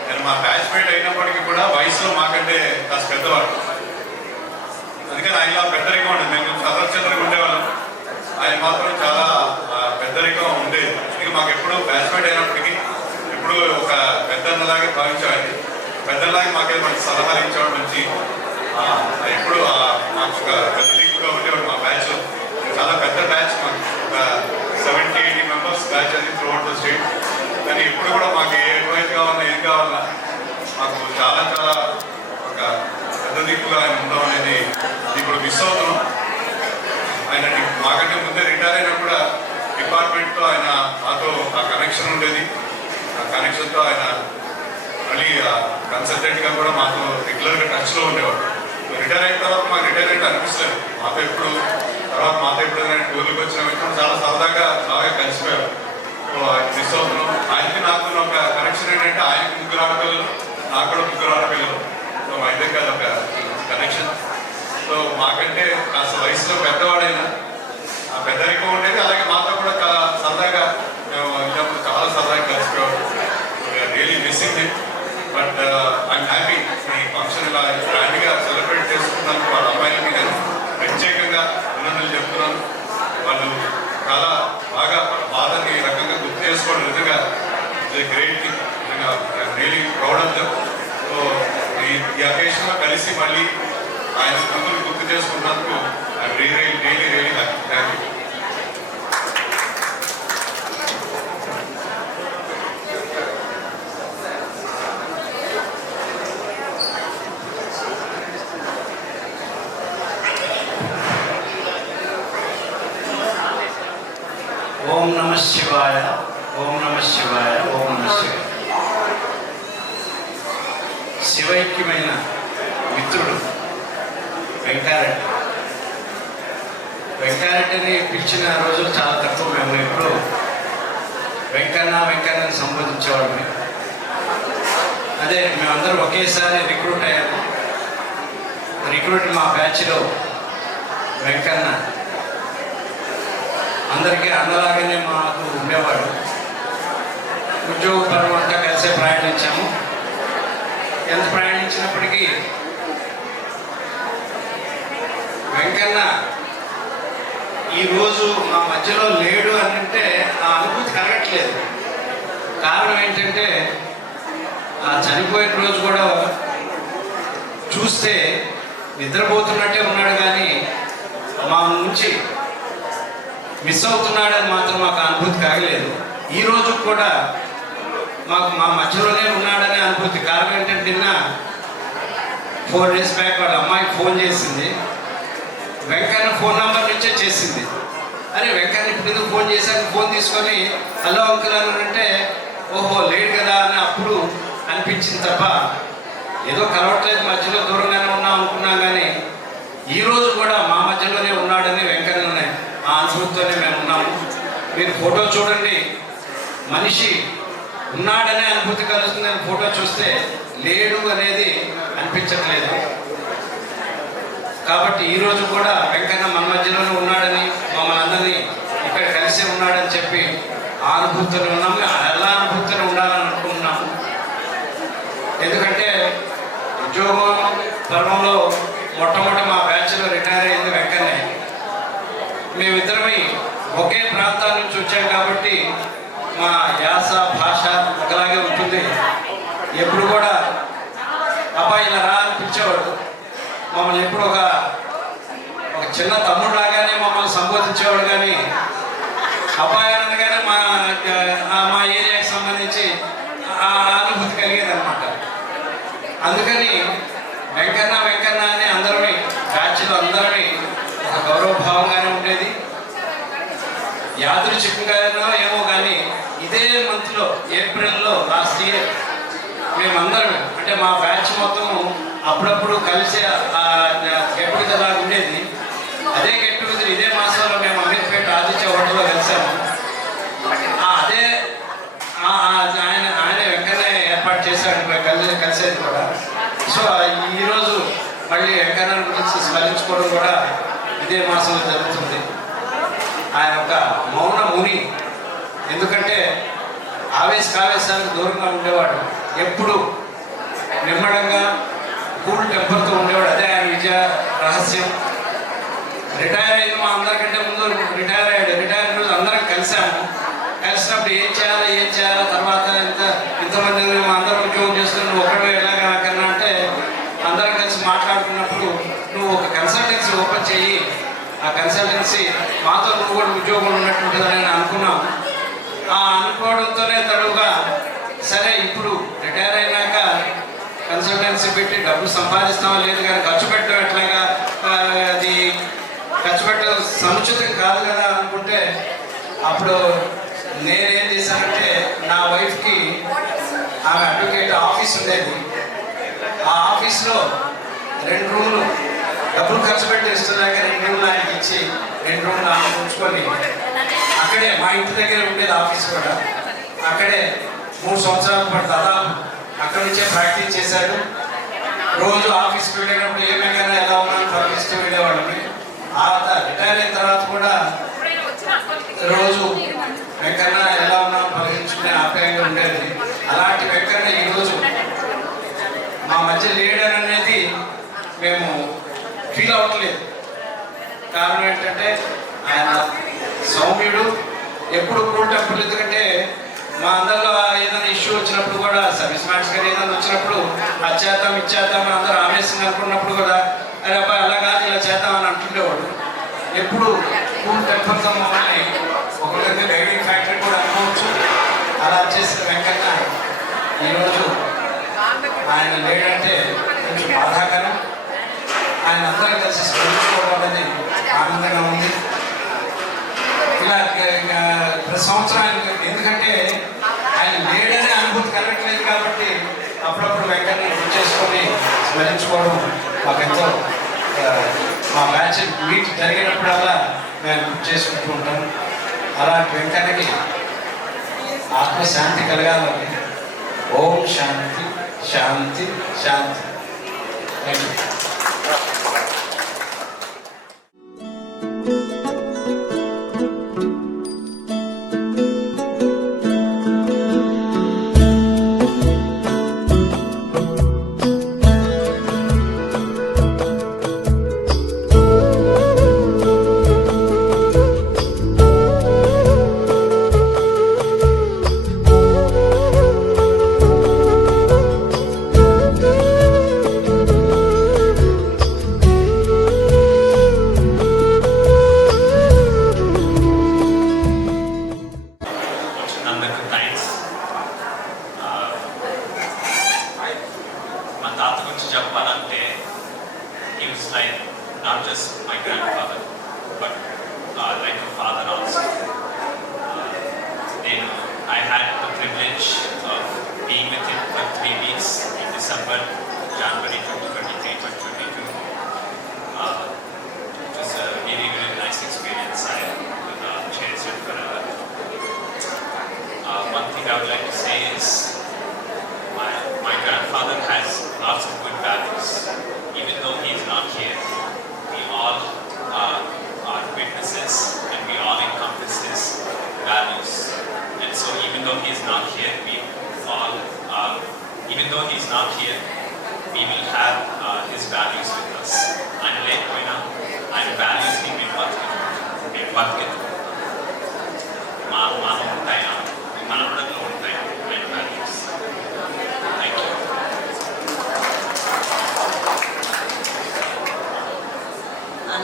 నేను మా బ్యాచ్మేట్ అయినప్పటికీ కూడా వయసులో మాకంటే కాస్త పెద్దవాడు. అందుకని ఆయనలో పెద్దరికం ఉండేది. మేము చదరచంద్రగా ఉండేవాళ్ళం, ఆయన మాత్రం చాలా పెద్దరికం ఉండేది. అందుకే మాకు ఎప్పుడు బ్యాచ్మేట్ అయినప్పటికీ ఎప్పుడు ఒక పెద్దన్నలాగే భావించేవాడిని. పెద్దలాగే మాకేదో మంచి సలహాలు ఇచ్చేవాడు. మంచి ఎప్పుడు మాకు ఒక పెద్ద దిక్కుగా ఉండేవాడు. మా బ్యాచ్ చాలా పెద్ద బ్యాచ్, మాకు ఒక 70-80 మెంబర్స్ బ్యాచ్ అది త్రూ అవుట్ ద స్టేట్. కానీ ఇప్పుడు కూడా మాకు ఏ అడ్వైస్ కావాలన్నా ఏం కావాలన్నా మాకు చాలా చాలా ఒక పెద్ద దిక్కుగా ఆయన ఉందాం అనేది ఇప్పుడు మిస్ అవుతున్నాం. ఆయన మాకంటే ముందే రిటైర్ అయినా కూడా డిపార్ట్మెంట్తో ఆయన మాతో ఆ కనెక్షన్ ఉండేది. ఆ కనెక్షన్తో ఆయన మళ్ళీ కన్సల్టెంట్గా కూడా మాతో రెగ్యులర్గా టచ్లో ఉండేవాడు. రిటైర్ అయిన తర్వాత మాకు రిటైర్ అయితే అనిపిస్తుంది. మాతో ఎప్పుడు తర్వాత మాతో ఎప్పుడైనా టూర్లకు వచ్చిన వ్యక్తులు చాలా సరదాగా బాగా కలిసిపోయారు. మిస్ అవుతున్నాం. ఆయనకి నాకు ఒక కనెక్షన్ ఏంటంటే ఆయనకి 3 ఆడపిల్లలు, నాకు కూడా 3 ఆడపిల్లలు. సో మా ఇద్దరికి అది ఒక కనెక్షన్. సో మాకంటే కాస్త వయసులో పెద్దవాడైనా ఆ పెద్దరికం ఉండేది. అలాగే మాతో కూడా చాలా సరదాగా మేము వెళ్ళినప్పుడు చాలా సరదాగా కలిసిపోయాడు. Really missing him. But I'm happy ఈ ఫంక్షన్ ఇలా గ్రాండ్గా సెలబ్రేట్ చేసుకున్నందుకు వాళ్ళ అమ్మాయిలకి నేను ప్రత్యేకంగా అభినందనలు చెప్తున్నాను. వాళ్ళు చాలా బాగా వాళ్ళ బాధని ఈ రకంగా గుర్తు చేసుకోవడం నిజంగా గ్రేట్ థింగ్. నిజంగా I'm really proud of them. So ఈ అకేషన్లో కలిసి మళ్ళీ ఆయన కూతురు గుర్తు చేసుకున్నందుకు I'm really happy. Thank you. ఓం నమ శివాయ, ఓం నమ శివాయ, ఓం నమ శివాయ. శివైక్యమైన మిత్రుడు వెంకారెడ్డి. వెంకారెడ్డిని పిలిచిన రోజులు చాలా తక్కువ. మేము ఎప్పుడు వెంకన్నని సంబోధించేవాళ్ళమే. అదే మేమందరం ఒకేసారి రిక్రూట్ అయ్యాము. రిక్రూట్ మా బ్యాచ్లో వెంకన్న అందరికీ అన్నలాగానే మాకు ఉండేవాడు. ఉద్యోగపరం అంతా కలిసే ప్రయాణించాము. ఎంత ప్రయాణించినప్పటికీ వెంకన్న ఈరోజు మా మధ్యలో లేడు అని అంటే ఆ అనుభూతి కలగట్లేదు. కారణం ఏంటంటే ఆ చనిపోయిన రోజు కూడా చూస్తే నిద్రపోతున్నట్టే ఉన్నాడు, కానీ మా నుంచి మిస్ అవుతున్నాడని మాత్రం మాకు అనుభూతి కాగలేదు. ఈ రోజు కూడా మాకు మా మధ్యలోనే ఉన్నాడనే అనుభూతి. కారణం ఏంటంటే నిన్న 4 days బ్యాక్ వాళ్ళ అమ్మాయికి ఫోన్ చేసింది. వెంకన్న ఫోన్ నెంబర్ నుంచే చేసింది. అరే వెంకన్న ఇప్పుడు ఎందుకు ఫోన్ చేశాను, ఫోన్ తీసుకొని హలో అంకుల్ అని అంటే ఓహో లేడు కదా అని అప్పుడు అనిపించింది తప్ప ఏదో కలవట్లేదు, మధ్యలో దూరంగానే ఉన్నాం అనుకున్నాం. కానీ ఈరోజు కూడా మా మధ్యలోనే మీరు ఫోటో చూడండి, మనిషి ఉన్నాడనే అనుభూతి కలుగుతుంది. ఫోటో చూస్తే లేడు అనేది అనిపించట్లేదు. కాబట్టి ఈరోజు కూడా వెంకన్న మన మధ్యలోనే ఉన్నాడని, మమ్మల్ని అందరినీ ఇక్కడ కలిసి ఉన్నాడని చెప్పి ఆ అనుభూతిలో ఉన్నాము. ఎలా అనుభూతిలో ఉండాలని అనుకుంటున్నాము. ఎందుకంటే ఉద్యోగం పర్వంలో మొట్టమొదటి మా బ్యాచ్లో రిటైర్ అయింది వెంకన్నే. మేమిద్దరమై ఒకే ప్రాంతాల నుంచి వచ్చాం కాబట్టి మా యాస భాష ఒకలాగే ఉంటుంది. ఎప్పుడు కూడా అబ్బాయి ఇలా రా అని పిలిచేవాడు. మమ్మల్ని ఎప్పుడు ఒక చిన్న తమ్ముడులాగానే మమ్మల్ని సంబోధించేవాడు. కానీ అబ్బాయి అనగానే మా ఏరియాకి సంబంధించి ఆ అనుభూతి కలిగేది అనమాట. అందుకని వెంకన్న వెంకన్న అని అందరినీ బ్యాచ్లో అందరినీ ఒక గౌరవభావంగానే ఉండేది. యాదృచ్ఛికంగానో ఏమో కానీ ఇదే మంత్లో ఏప్రిల్లో లాస్ట్ ఇయర్ మేమందరం అంటే మా బ్యాచ్ మొత్తం అప్పుడప్పుడు కలిసి గెట్ టుగెదర్ ఉండేది. అదే గెట్ టుగెదర్ ఇదే మాసంలో మేము అమీర్పేట ఆదిత్య హోటల్లో కలిసాము. అదే ఆయన వెంకన్న ఏర్పాటు చేశాడు కలిసేది కూడా. సో ఈరోజు మళ్ళీ వెంకన్న గురించి స్మరించుకోవడం కూడా ఇదే మాసంలో జరుగుతుంది. ఆయన ఒక మౌన ముని. ఎందుకంటే ఆవేశాలకు దూరంగా ఉండేవాడు. ఎప్పుడు నిమ్మడంగా కూల్ టెంపర్తో ఉండేవాడు. అదే ఆయన విజయ రహస్యం. రిటైర్ అయిన మా అందరికంటే ముందు రిటైర్ అయ్యాడు. రిటైర్ రోజు అందరం కలిసాము. కలిసినప్పుడు ఏం చేయాలా తర్వాత ఇంతమంది మా అందరం ఉద్యోగం చేస్తున్నావు ఒకటే ఎలాగా కన్నా అంటే అందరం కలిసి మాట్లాడుకున్నప్పుడు నువ్వు ఒక కన్సల్టెన్సీ ఓపెన్ చెయ్యి, ఆ కన్సల్టెన్సీ మాతో నువ్వు కూడా ఉద్యోగం ఉన్నట్టుంటుందని నేను అనుకున్నాం. ఆ అనుకోవడంతోనే తడువుగా సరే ఇప్పుడు రిటైర్ అయినాక కన్సల్టెన్సీ పెట్టి డబ్బు సంపాదిస్తామో లేదు కానీ ఖర్చు పెట్టడం ఎట్లాగా, అది ఖర్చు పెట్టడం సముచితం కాదు కదా అనుకుంటే అప్పుడు నేనేం చేశానంటే నా వైఫ్కి ఆమె అడ్వకేట్ ఆఫీస్ ఉండేది. ఆ ఆఫీస్లో 2 రూములు డబ్బులు ఖర్చు పెట్టి ఇస్తున్నాక 2 రూములు ఆయనకి ఇచ్చి 2 రూములు ఆమె ఉంచుకొని అక్కడే మా ఇంటి దగ్గర ఉండేది ఆఫీస్ కూడా. అక్కడే 3 సంవత్సరాల పాటు దాదాపు అక్కడి నుంచే ప్రాక్టీస్ చేశాడు. రోజు ఆఫీస్కి వెళ్ళేటప్పుడు ఏమైనా ఎలా ఉన్నాను పర్మిస్తూ వెళ్ళేవాళ్ళని. ఆ రిటైర్ అయిన తర్వాత కూడా రోజు వెంకన్న ఎలా ఉన్నాం పరీక్షించుకునే ఆప్యాయంగా ఉండేది. అలాంటి వెంకన్న ఈరోజు మా మధ్య లేడర్ అనేది మేము ఫీల్ అవ్వట్లేదు. కారణం ఏంటంటే ఆయన సౌమ్యుడు, ఎప్పుడు కూల్ టెంపర్. ఎందుకంటే మా అందరిలో ఏదైనా ఇష్యూ వచ్చినప్పుడు కూడా సర్వీస్ మ్యాట్స్ కానీ ఏదైనా వచ్చినప్పుడు అది ఇచ్చేద్దాం అని అందరూ ఆవేశంగా అనుకున్నప్పుడు కూడా అరే అబ్బాయి అలా కాదు ఇలా చేద్దామని అంటుండేవాడు. ఎప్పుడు కూల్ టెంపర్తో మమ్మల్ని ఒక విధంగా గైడింగ్ ఫ్యాక్టరీ కూడా అనుకోవచ్చు. అలా చేసిన వెంకన్న ఈరోజు ఆయన లేడంటే కొంచెం బాధాకరం. ఆయన అందరం కలిసి స్మరించుకోవడం అనేది ఆనందంగా ఉంది. ఇలా ప్రతి సంవత్సరం ఎందుకంటే ఆయన లేడనే అనుభూతి కలగట్లేదు కాబట్టి అప్పుడప్పుడు వెంకన్న గుర్తు చేసుకొని స్మరించుకోవడం మాకెంతో మా బ్యాచ్ మీట్ జరిగినప్పుడల్లా మేము గుర్తు చేసుకుంటూ ఉంటాం. అలాంటి వెంకన్నకి ఆత్మశాంతి కలగాలని. ఓం శాంతి శాంతి శాంతి. Thank you. January 2023, 2022. It was a really, really nice experience. I was chased it forever.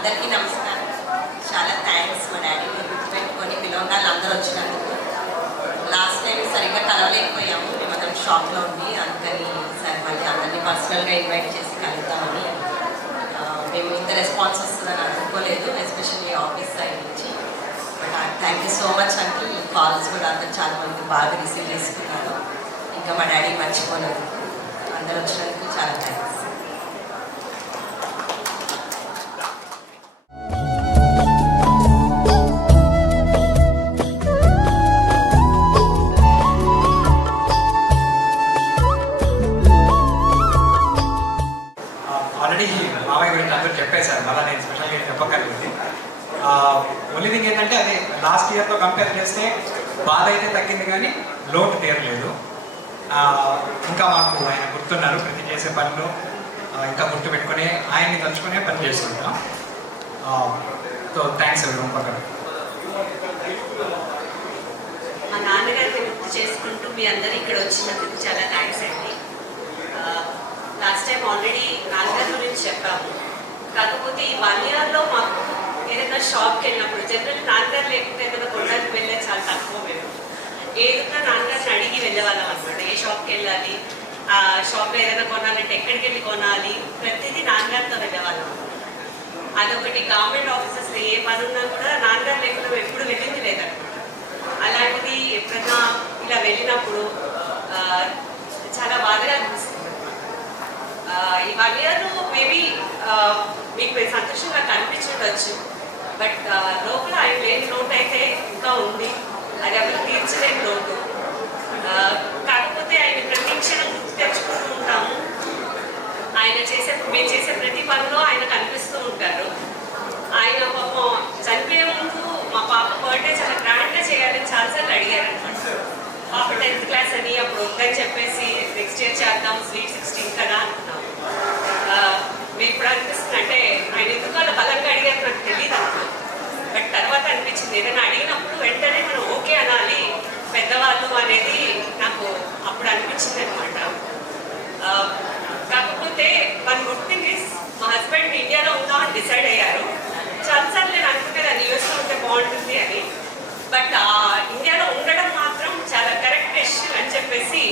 అందరికీ నమస్కారం. చాలా థ్యాంక్స్ మా డాడీ గుర్తుపెట్టుకొని పిలవగానే అందరూ వచ్చినందుకు. లాస్ట్ టైం సరిగ్గా కలవలేకపోయాము, మేమందరం షాప్లో ఉండి, అందుకని సార్ మళ్ళీ అందరినీ పర్సనల్గా ఇన్వైట్ చేసి కలుద్దామని. మేము ఇంత రెస్పాన్స్ వస్తుందని అనుకోలేదు, ఎస్పెషల్లీ ఆఫీస్ సైడ్ నుంచి. But thank you so much అండి. కాల్స్ కూడా అందరూ చాలా మంది బాగా రిసీవ్ చేసుకున్నారు. ఇంకా మా డాడీ మర్చిపోలేదు. అందరూ వచ్చినందుకు చాలా థ్యాంక్స్. ఆల్రెడీ మామయ్య గురించి అందరూ చెప్పేశారు, మళ్ళీ నేను స్పెషల్గా చెప్పగలిగింది. ఓన్లీ థింగ్ ఏంటంటే అది లాస్ట్ ఇయర్తో కంపేర్ చేస్తే బాధ అయితే తగ్గింది కానీ లోటు తీరలేదు. ఇంకా మాకు ఆయన గుర్తున్నారు, ప్రతి చేసే పనిలో ఇంకా గుర్తు పెట్టుకుని ఆయన్ని తలుచుకునే పని చేసుకుంటాం. సో థ్యాంక్స్ ఎవరి పక్కన. మా నాన్నగారిని గుర్తు చేసుకుంటూ మీ అందరూ ఇక్కడ వచ్చినందుకు చాలా థ్యాంక్స్ అండి. లాస్ట్ టైం ఆల్రెడీ నాన్నగారి గురించి చెప్పాము. కాకపోతే ఈ 1 yearలో మాకు ఏదైనా షాప్కి వెళ్ళినప్పుడు జనరల్ నాన్నగారు లేకపోతే ఏదైనా కొనడానికి వెళ్ళే చాలా తక్కువ. మేము ఏదైనా నాన్నగారిని అడిగి వెళ్ళేవాళ్ళం అనమాట. ఏ షాప్కి వెళ్ళాలి, ఆ షాప్లో ఏదైనా కొనాలంటే ఎక్కడికి వెళ్ళి కొనాలి, ప్రతిదీ నాన్నగారితో వెళ్ళేవాళ్ళం. అదొకటి. గవర్నమెంట్ ఆఫీసెస్లో ఏ పని ఉన్నా కూడా నాన్నగారు లేకుండా ఎప్పుడు వెళ్ళింది లేదన్నమాట. అలాంటిది ఎప్పుడన్నా ఇలా వెళ్ళినప్పుడు చాలా బాధగా అనిపిస్తుంది. ఈ 1 year మేబీ మీకు సంతోషంగా కనిపించవచ్చు, బట్ లోపల ఆయన లేని లోటు అయితే ఇంకా ఉంది. అది ఎవరు తీర్చలేని లోటు. కాకపోతే ఆయన ప్రతి క్షణం గుర్తు తెచ్చుకుంటూ ఉంటాము. మేము చేసే ప్రతి పనిలో ఆయన కనిపిస్తూ ఉంటారు. ఆయన పాపం చనిపోయే ముందు మా పాప బర్త్డే చాలా గ్రాండ్గా చేయాలని చాలాసార్లు అడిగారు అనమాట. పాప 10th class అని, అప్పుడు వద్దని చెప్పేసి నెక్స్ట్ ఇయర్ చేద్దాం, స్వీట్ 16 కదా అనుకున్నాం. మీకు ఇప్పుడు అనిపిస్తుంది అంటే ఆయన ఎందుకు అలా బలంగా అడిగారు నాకు తెలియదు అనుకున్నాను. బట్ తర్వాత అనిపించింది ఏదైనా అడిగినప్పుడు వెంటనే మనం ఓకే అనాలి పెద్దవాళ్ళు అనేది నాకు అప్పుడు అనిపించింది అనమాట. కాకపోతే వన్ గుడ్ థింగ్ ఇస్ మా హస్బెండ్ ఇండియాలో ఉందామని డిసైడ్ అయ్యారు. చాలాసార్లు నేను అనుకుంటే అది యూఎస్లో ఉంటే బాగుంటుంది అని. బట్ ఇండియాలో ఉండడం మాత్రం చాలా కరెక్ట్ డెసిషన్ అని చెప్పేసి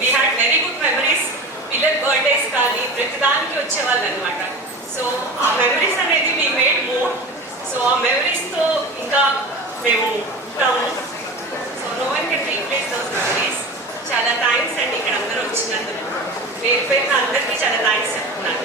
we had very good memories. పిల్లల బర్త్డేస్ కానీ ప్రతిదానికి వచ్చేవాళ్ళు అనమాట. సో ఆ మెమరీస్ అనేది వీ మేడ్ మోర్. సో ఆ మెమరీస్తో ఇంకా మేము ఉంటాము. So no one can replace those memories. చాలా థ్యాంక్స్ అండి ఇక్కడ అందరూ వచ్చినందుకు. పేరు పేరున అందరికీ చాలా థ్యాంక్స్ చెప్తున్నాను.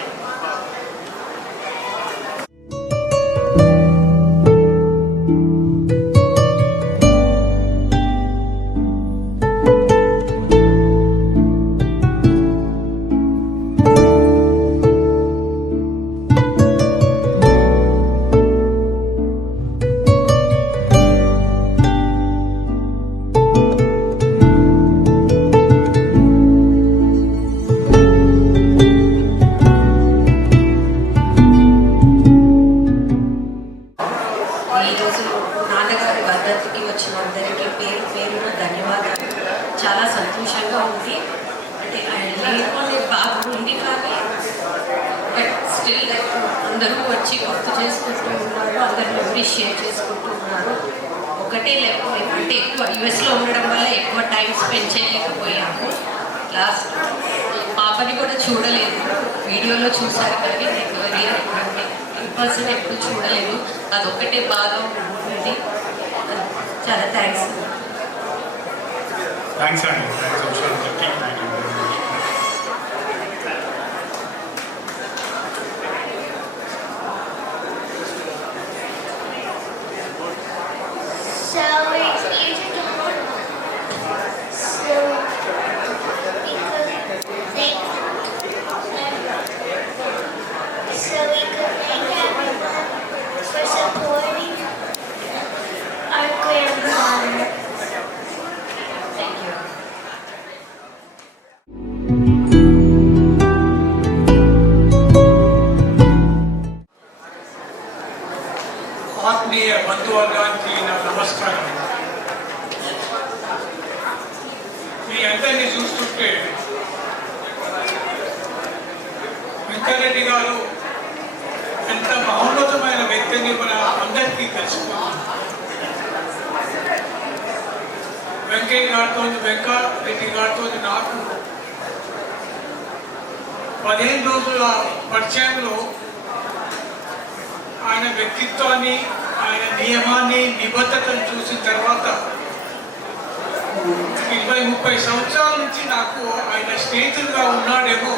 ఈరోజు నాన్నగారి భద్రతకి వచ్చిన అందరికీ పేరు పేరున ధన్యవాదాలు. చాలా సంతోషంగా ఉంది. అంటే ఆయన లేకపోతే బాధ ఉంది కానీ బట్ స్టిల్ అందరూ వచ్చి గుర్తు చేసుకుంటూ ఉన్నారు, అందరూ మెమరీస్ షేర్ చేసుకుంటూ ఉన్నారు. ఒకటే అంటే ఎక్కువ యుఎస్లో ఉండడం వల్ల ఎక్కువ టైం స్పెండ్ చేయలేకపోయాము. లాస్ట్ పాపని కూడా చూడలేదు, వీడియోలో చూశారు కానీ ఇన్ పర్సన్ ఎప్పుడు చూడలేదు. అదొక్కటే బాగా ఉంటుంది. చాలా థ్యాంక్స్. థ్యాంక్స్ అండి. So it's easy to put. So because we could thank everyone for supporting our grandfather. Thank you. ఆత్మీయ బంధువర్గానికి నా నమస్కారం. మీ అందరినీ చూస్తుంటే వెంకరెడ్డి గారు ఎంత మహోన్నతమైన వెంకయ్య గారితో వెంకరెడ్డి గారితో నాకు 15 రోజుల పరిచయంలో ఆయన వ్యక్తిత్వాన్ని, ఆయన నియమాన్ని, నిబద్ధతను చూసిన తర్వాత 20-30 సంవత్సరాల నుంచి నాకు ఆయన స్నేహితులుగా ఉన్నాడేమో.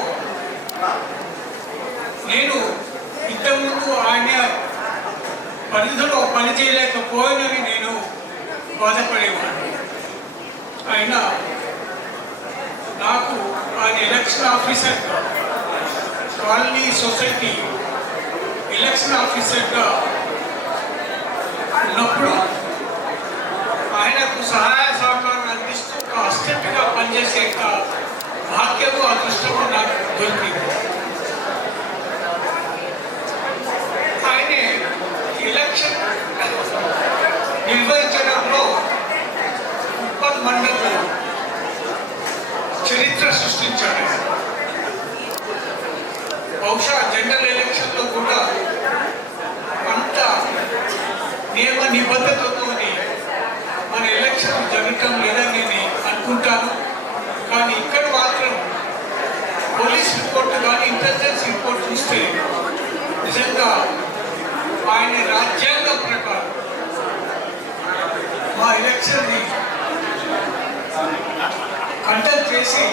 నేను ఇంతకుముందు ఆయన పరిధిలో పనిచేయలేకపోయినని నేను బాధపడేవాడిని. అయినా నాకు ఆయన ఎలక్షన్ ఆఫీసర్గా, కాలనీ సొసైటీ ఎలక్షన్ ఆఫీసర్గా ఉన్నప్పుడు ఆయనకు సహాయ సహకారం అందిస్తూ ఒక అసిస్టెంట్గా పనిచేసే భాగ్యము, అదృష్టము నాకు దొరికింది. ఆయనే ఎలక్షన్ నిర్వహించడంలో ఉప్పల్ మండలంలో చరిత్ర సృష్టించాడు. బహుశా జనరల్ ఎలక్షన్లో కూడా అంత నియమ నిబద్ధతతో మన ఎలక్షన్ జరగటం లేదని నేను అనుకుంటాను. కానీ ఇక్కడ మాత్రం పోలీస్ రిపోర్ట్ కానీ ఇంటెలిజెన్స్ రిపోర్ట్ చూస్తే నిజంగా ఆయన రాజ్యాంగం ప్రకారం మా ఎలక్షన్ని కండక్ట్ చేసి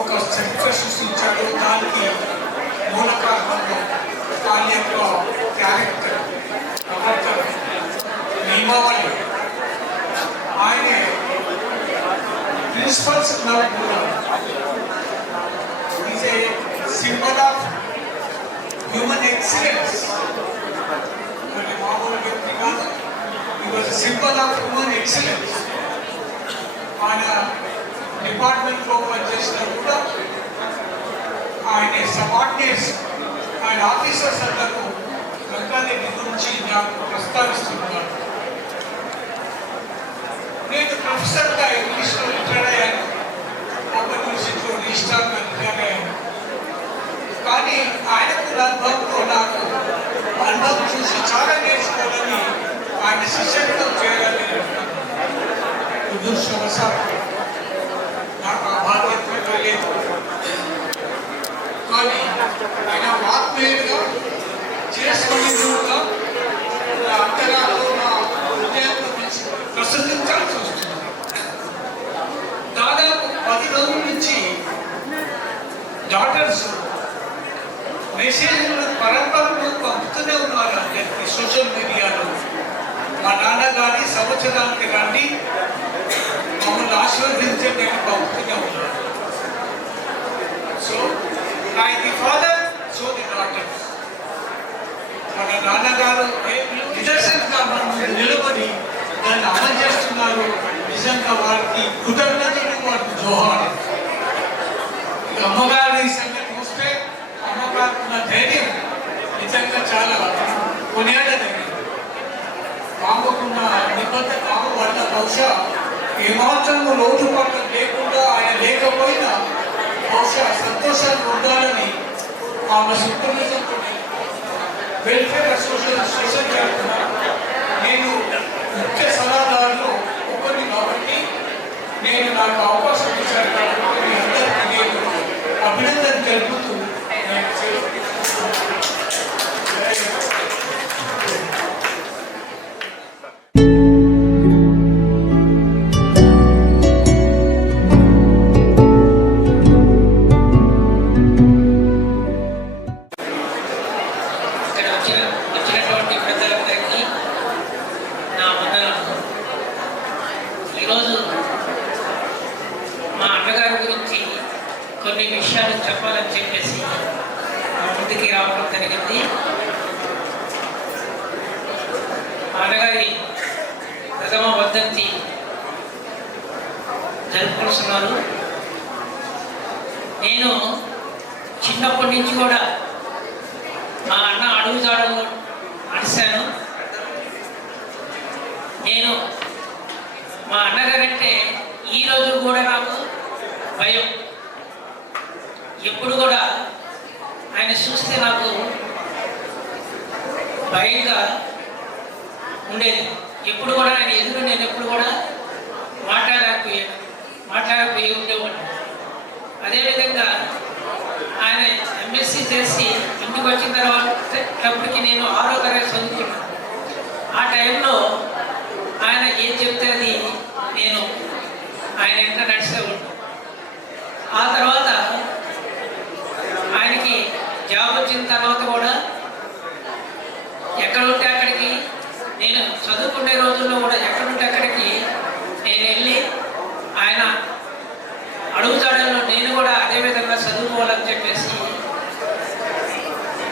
ఒక చరిత్ర సృష్టించాడు. దానికి మూల కారణంలో ఆయన యొక్క క్యారెక్టర్, ప్రవర్తన, నియమావళి, ఆయన ప్రిన్సిపల్స్ కూడా is a symbol of human excellence. మామూలు వ్యక్తి కాదు, ఈ was symbol of human excellence. ఆయన డిపార్ట్మెంట్లో పనిచేసినా కూడా ఆయన సబార్డినేట్స్, ఆయన ఆఫీసర్స్ అందరూ వెంకరెడ్డి గురించి నాకు ప్రస్తావిస్తున్నారు. నేను ప్రొఫెసర్గా ఇంగ్లీష్లో రిటైర్ అయ్యాను, ఓపెన్ యూనివర్సిటీలో రిజిస్ట్రార్గా రిటైర్ అయ్యాను. కానీ ఆయనకు అనుభవంతో నాకు అనుభవం చూసి చాలా నేర్చుకోవాలని ఆయన శిష్యులతో చేయాలని దుర్శవశాత్తు నాకు ఆ బాధ్యత లేదు. కానీ ఆయన ఆత్మీయులుగా చేసుకునేందుకుగా నా అంతరాల్లో నా హృదయంలో ప్రసంగించాల్సి వస్తుంది. దాదాపు 10 రోజుల నుంచి డాక్టర్స్ మెసేజ్లు పరంపరలు పంపుతూనే ఉన్నారు అందరికీ సోషల్ మీడియాలో. మా నాన్నగారి సంవత్సరానికి రండి, మమ్మల్ని ఆశీర్వదించండి అని పంపుతూనే ఉన్నారు. So like the father, so the daughters. మన నాన్నగారు నిదర్శనంగా మనం నిలబడి దాన్ని అమలు చేస్తున్నారు. నిజంగా వారికి కృతజ్ఞతలు, వారికి జోహార్. అమ్మగారి సంగతి చూస్తే అమ్మగారికి ఉన్న ధైర్యం నిజంగా చాలా కొనియాడదగింది. ఆమెకున్న నిబద్ధత వల్ల బహుశా ఏమాత్రము లోటుపాట్లు లేకుండా ఆయన లేకపోయినా బహుశా సంతోషాలు ఉండాలని ఆమె సుప్రభుత్వంతో వెల్ఫేర్ అసోసియేషన్ తరఫున నేను ముఖ్య సలహాదారులు ఒకరిని కాబట్టి నేను నాకు అవకాశం ఇచ్చాను కాబట్టి మీ అందరికీ నేను అభినందన తెలుపుతూ వచ్చినటువంటి పెద్దలందరికీ నా వందనాలు. ఈరోజు మా అన్నగారి గురించి కొన్ని విషయాలు చెప్పాలని చెప్పేసి ముందుకి రావడం జరిగింది. మా అన్నగారి ప్రథమ వర్ధంతి జరుపుకుంటున్నారు. నేను చిన్నప్పటి నుంచి కూడా మా అన్న అడుగుజాడలో నడిచాను. నేను మా అన్నగారంటే ఈరోజు కూడా నాకు భయం. ఎప్పుడు కూడా ఆయన చూస్తే నాకు భయంగా ఉండేది. ఎప్పుడు కూడా ఆయన ఎదురు నేను ఎప్పుడు కూడా మాట్లాడకపోయి ఉండేవాడిని. అదేవిధంగా ఆయన ఎంఎస్సీ చేసి ఇంటికి వచ్చిన తర్వాతప్పటికి నేను 6వ తరగతి చదువుతున్నాను. ఆ టైంలో ఆయన ఏం చెప్తే అది నేను ఆయన ఎంత నడిచే ఉంటాను. ఆ తర్వాత ఆయనకి జాబ్ వచ్చిన తర్వాత కూడా ఎక్కడుంటే అక్కడికి, నేను చదువుకునే రోజుల్లో కూడా ఎక్కడుంటే అక్కడికి నేను వెళ్ళి ఆయన అడుగుతాడల్లో నేను కూడా అదే విధంగా చదువుకోవాలని చెప్పేసి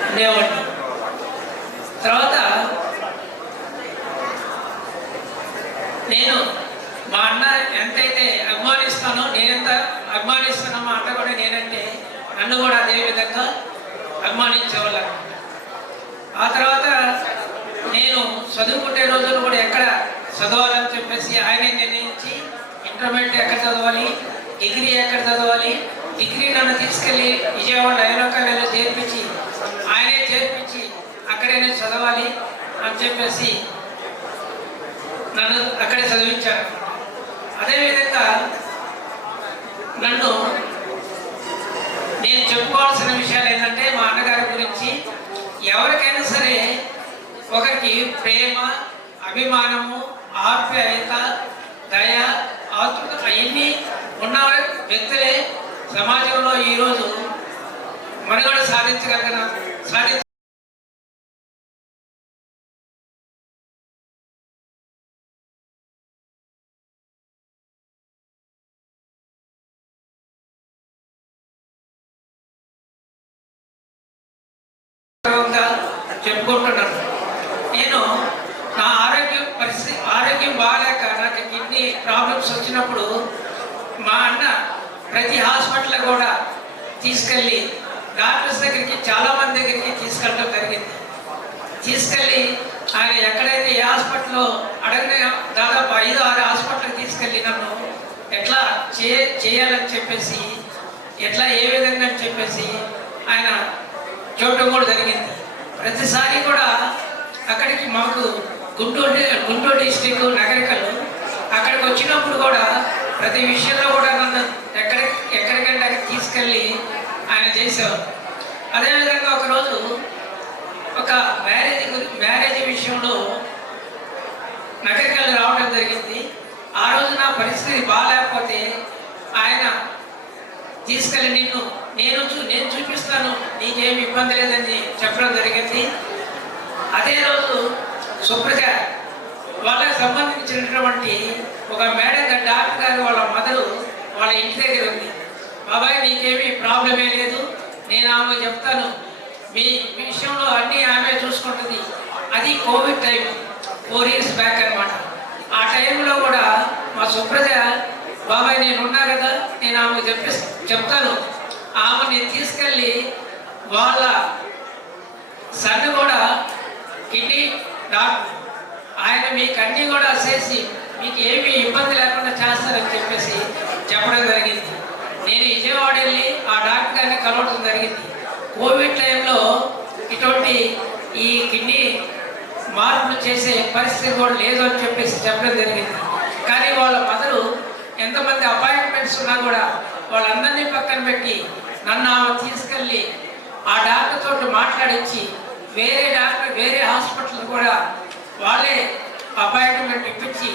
ఉండేవాడిని. తర్వాత నేను మా అన్న ఎంతైతే అభిమానిస్తానో, నేనెంత అభిమానిస్తానో మా అన్న కూడా నేనంటే నన్ను కూడా అదే విధంగా అభిమానించేవాళ్ళం. ఆ తర్వాత నేను చదువుకునే రోజులు కూడా ఎక్కడ చదవాలని చెప్పేసి ఆయనే నిర్ణయించి ఇంటర్మీడియట్ ఎక్కడ చదవాలి, డిగ్రీ ఎక్కడ చదవాలి, డిగ్రీ నన్ను తీసుకెళ్ళి విజయవాడ ఐలోకాలలో చేర్పించి ఆయనే చేర్పించి అక్కడే నేను చదవాలి అని చెప్పేసి నన్ను అక్కడే చదివించారు. అదేవిధంగా నన్ను నేను చెప్పుకోవాల్సిన విషయాలు ఏంటంటే మా అన్నగారి గురించి ఎవరికైనా సరే ఒకరికి ప్రేమ, అభిమానము, ఆప్యాయత, దయ, ఆతృత అవన్నీ ఉన్న వ్యక్తులే సమాజంలో ఈరోజు మనుగడ సాధించగలిగిన చెప్పుకుంటున్నాను. నేను నా ఆరోగ్యం బాగాలేక నాకు కిడ్నీ ప్రాబ్లమ్స్ వచ్చినప్పుడు మా అన్న ప్రతి హాస్పిటల్ కూడా తీసుకెళ్ళి డాక్టర్స్ దగ్గరికి, చాలామంది దగ్గరికి తీసుకెళ్ళడం జరిగింది. తీసుకెళ్ళి ఆయన ఎక్కడైతే ఏ హాస్పిటల్లో అడగనే దాదాపు 5-6 హాస్పిటల్కి తీసుకెళ్ళి నన్ను ఎట్లా చేయాలని చెప్పేసి, ఎట్లా ఏ విధంగా అని చెప్పేసి ఆయన చూడటం కూడా జరిగింది. ప్రతిసారి కూడా అక్కడికి మాకు గుంటూరు డిస్టిక్ నగరికలు అక్కడికి వచ్చినప్పుడు కూడా ప్రతి విషయంలో కూడా నన్ను ఎక్కడికంటే అక్కడికి తీసుకెళ్ళి ఆయన చేసేవారు. అదేవిధంగా ఒకరోజు ఒక మ్యారేజ్ విషయంలో నగరికలు రావడం జరిగింది. ఆ రోజు నా పరిస్థితి బాగాలేకపోతే ఆయన తీసుకెళ్ళి నేను చూపిస్తాను, నీకేమి ఇబ్బంది లేదని చెప్పడం జరిగింది. అదే రోజు సుప్రజ వాళ్ళకి సంబంధించినటువంటి ఒక మేడం గారు, డాక్టర్ గారు వాళ్ళ మదరు వాళ్ళ ఇంటి దగ్గర ఉంది. బాబాయ్ నీకేమీ ప్రాబ్లమే లేదు, నేను ఆమె చెప్తాను, మీ విషయంలో అన్నీ ఆమె చూసుకుంటుంది. అది కోవిడ్ టైం 4 years బ్యాక్ అనమాట. ఆ టైంలో కూడా మా సుప్రజ బాబాయ్ నేనున్నా కదా, నేను ఆమె చెప్తాను, ఆమెని తీసుకెళ్ళి వాళ్ళ సన్ కూడా కిడ్నీ డాక్టర్, ఆయన మీకు అన్నీ కూడా చేసి మీకు ఏమీ ఇబ్బంది లేకుండా చేస్తారని చెప్పేసి చెప్పడం జరిగింది. నేను విజయవాడ వెళ్ళి ఆ డాక్టర్ గారిని కలవడం జరిగింది. కోవిడ్ టైంలో ఇటువంటి ఈ కిడ్నీ మార్పులు చేసే పరిస్థితి కూడా లేదు అని చెప్పేసి చెప్పడం జరిగింది. కానీ వాళ్ళ మదరు ఎంతమంది అపాయింట్మెంట్స్ ఉన్నా కూడా వాళ్ళందరినీ పక్కన పెట్టి నన్ను ఆమె తీసుకెళ్ళి ఆ డాక్టర్ తోటి మాట్లాడించి వేరే హాస్పిటల్ కూడా వాళ్ళే అపాయింట్మెంట్ ఇప్పించి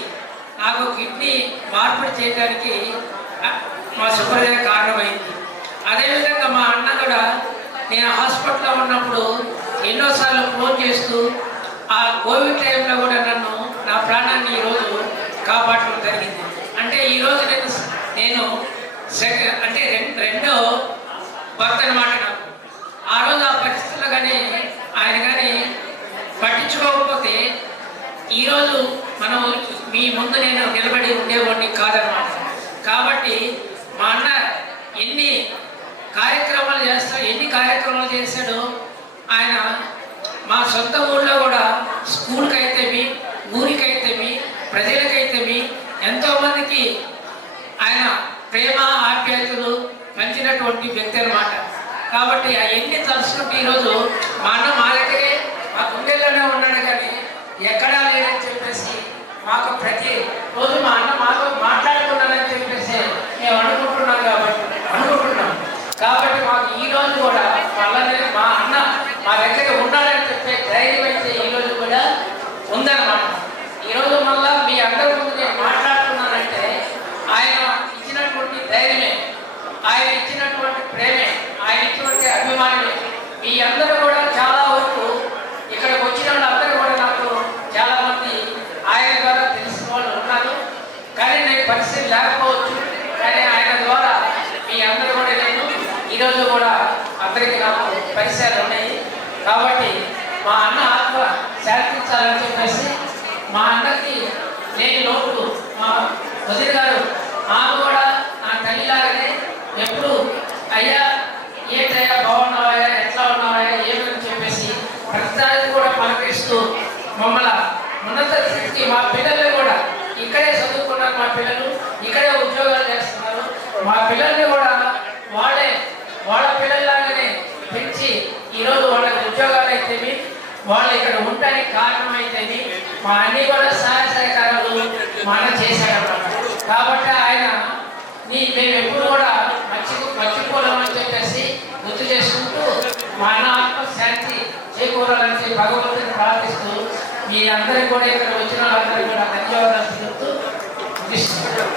నాకు కిడ్నీ మార్పిడి చేయడానికి మా సుప్రజ కారణమైంది. అదేవిధంగా మా అన్న కూడా నేను హాస్పిటల్లో ఉన్నప్పుడు ఎన్నోసార్లు ఫోన్ చేస్తూ ఆ కోవిడ్ టైంలో కూడా నన్ను నా ప్రాణాన్ని ఈరోజు కాపాడటం జరిగింది. అంటే ఈరోజు నేను అంటే రెండో భర్త అనమాట నాకు. ఆ రోజు ఆ పరిస్థితుల్లో కానీ ఆయన కానీ పట్టించుకోకపోతే ఈరోజు మనం మీ ముందు నేను నిలబడి ఉండేవాడిని కాదనమాట. కాబట్టి మా అన్న ఎన్ని కార్యక్రమాలు చేశాడో ఆయన మా సొంత ఊళ్ళో కూడా స్కూల్కి అయితేమి, ఊరికైతేమి, ప్రజలకైతేమి ఎంతోమందికి ఆయన ప్రేమ ఆప్యాయతలు పంచినటువంటి వ్యక్తి అనమాట. కాబట్టి అవన్నీ తలుచుకుంటే ఈరోజు మా అన్న మా దగ్గరే మా గుండెల్లోనే ఉన్నాడు కానీ ఎక్కడా లేదని చెప్పి ఇదన్నమాట. ఈరోజు మళ్ళా మీ అందరి ముందు నేను మాట్లాడుతున్నానంటే ఆయన ఇచ్చినటువంటి ధైర్యమే, ఆయన ఇచ్చినటువంటి ప్రేమే, ఆయన ఇచ్చినటువంటి అభిమానమే. మీ అందరూ కూడా చాలా వరకు ఇక్కడికి వచ్చిన వాళ్ళందరూ కూడా నాకు చాలా మంది ఆయన ద్వారా తెలిసిన వాళ్ళు ఉన్నారు. కానీ నేను పరిస్థితి లేకపోవచ్చు, కానీ ఆయన ద్వారా మీ అందరూ కూడా నేను ఈరోజు కూడా అందరికీ నాకు పరిచయాలు ఉన్నాయి. కాబట్టి మా అన్న ఆత్మ శాంతించాలని చెప్పేసి మా అన్నకి నేను లోటు మా వదిలి గారు ఆమె కూడా నా తల్లిలాగానే ఎప్పుడు అయ్యా ఏంటయ్యా బాగున్నావా, ఎట్లా ఉన్నావా, ఏమని చెప్పేసి ప్రతిదాన్ని కూడా పలకరిస్తూ మమ్మల్ని ఉన్నత స్థితికి మా పిల్లల్ని కూడా ఇక్కడే చదువుకున్నారు, మా పిల్లలు ఇక్కడే ఉద్యోగాలు చేస్తున్నారు. మా పిల్లల్ని కూడా వాళ్ళ పిల్లల్లాగానే పెంచి ఈరోజు వాళ్ళకి ఉద్యోగాలు అయితేమి, వాళ్ళు ఇక్కడ ఉండడానికి కారణం అయితేమి మా అన్ని కూడా సహాయ సహకారాలు మా అన్న చేశారన్నమాట. కాబట్టి ఆయన మేము ఎప్పుడు కూడా మర్చిపోలేమని చెప్పేసి గుర్తు చేసుకుంటూ మా అన్న ఆత్మశాంతి చేకూరాలని చెప్పి భగవంతుని ప్రార్థిస్తూ మీ అందరికీ కూడా ఇక్కడ వచ్చిన వాళ్ళందరికీ కూడా ధన్యవాదాలు చెప్తూ ముగిస్తున్నాను.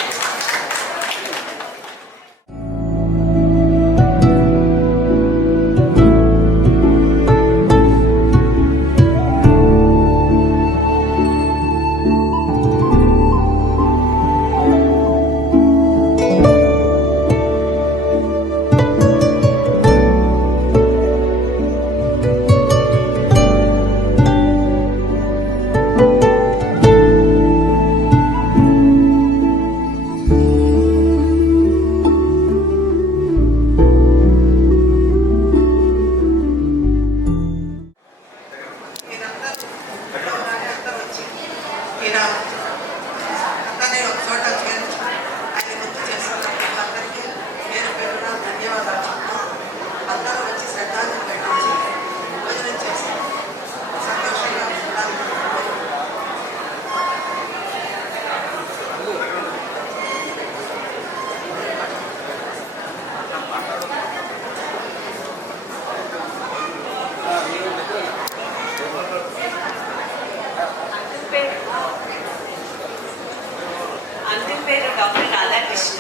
పేరు డాక్టర్ రాధాకృష్ణ.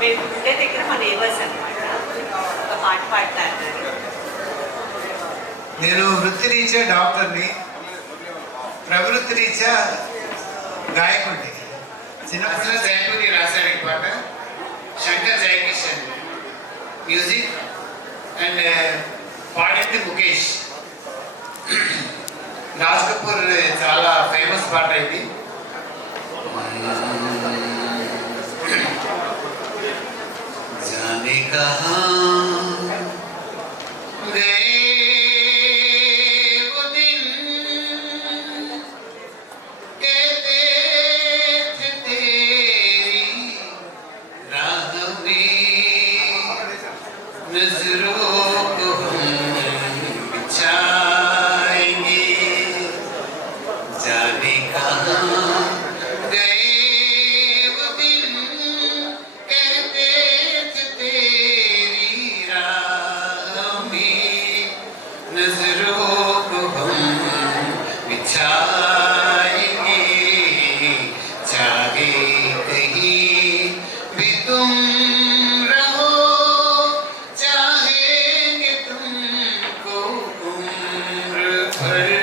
మేము ఉండే దగ్గర మా నేబర్స్ అనమాట. ఒక పాట పాడతారు. నేను వృత్తిరీత్యా డాక్టర్ని, ప్రవృత్తిరీత్యా గాయకుడిని. చిన్నప్పుడు జైపూరి రాశాడు ఈ పాట. శంకర్ జయకిషన్ మ్యూజిక్ అండ్ పాడింది ముఖేష్. రాజ్ కపూర్ చాలా ఫేమస్ పాట ఇది. जाने कहाँ गए वो दिन कहते थे तेरी राह में नजरों को बिछाएंगे. जाने कहाँ Hey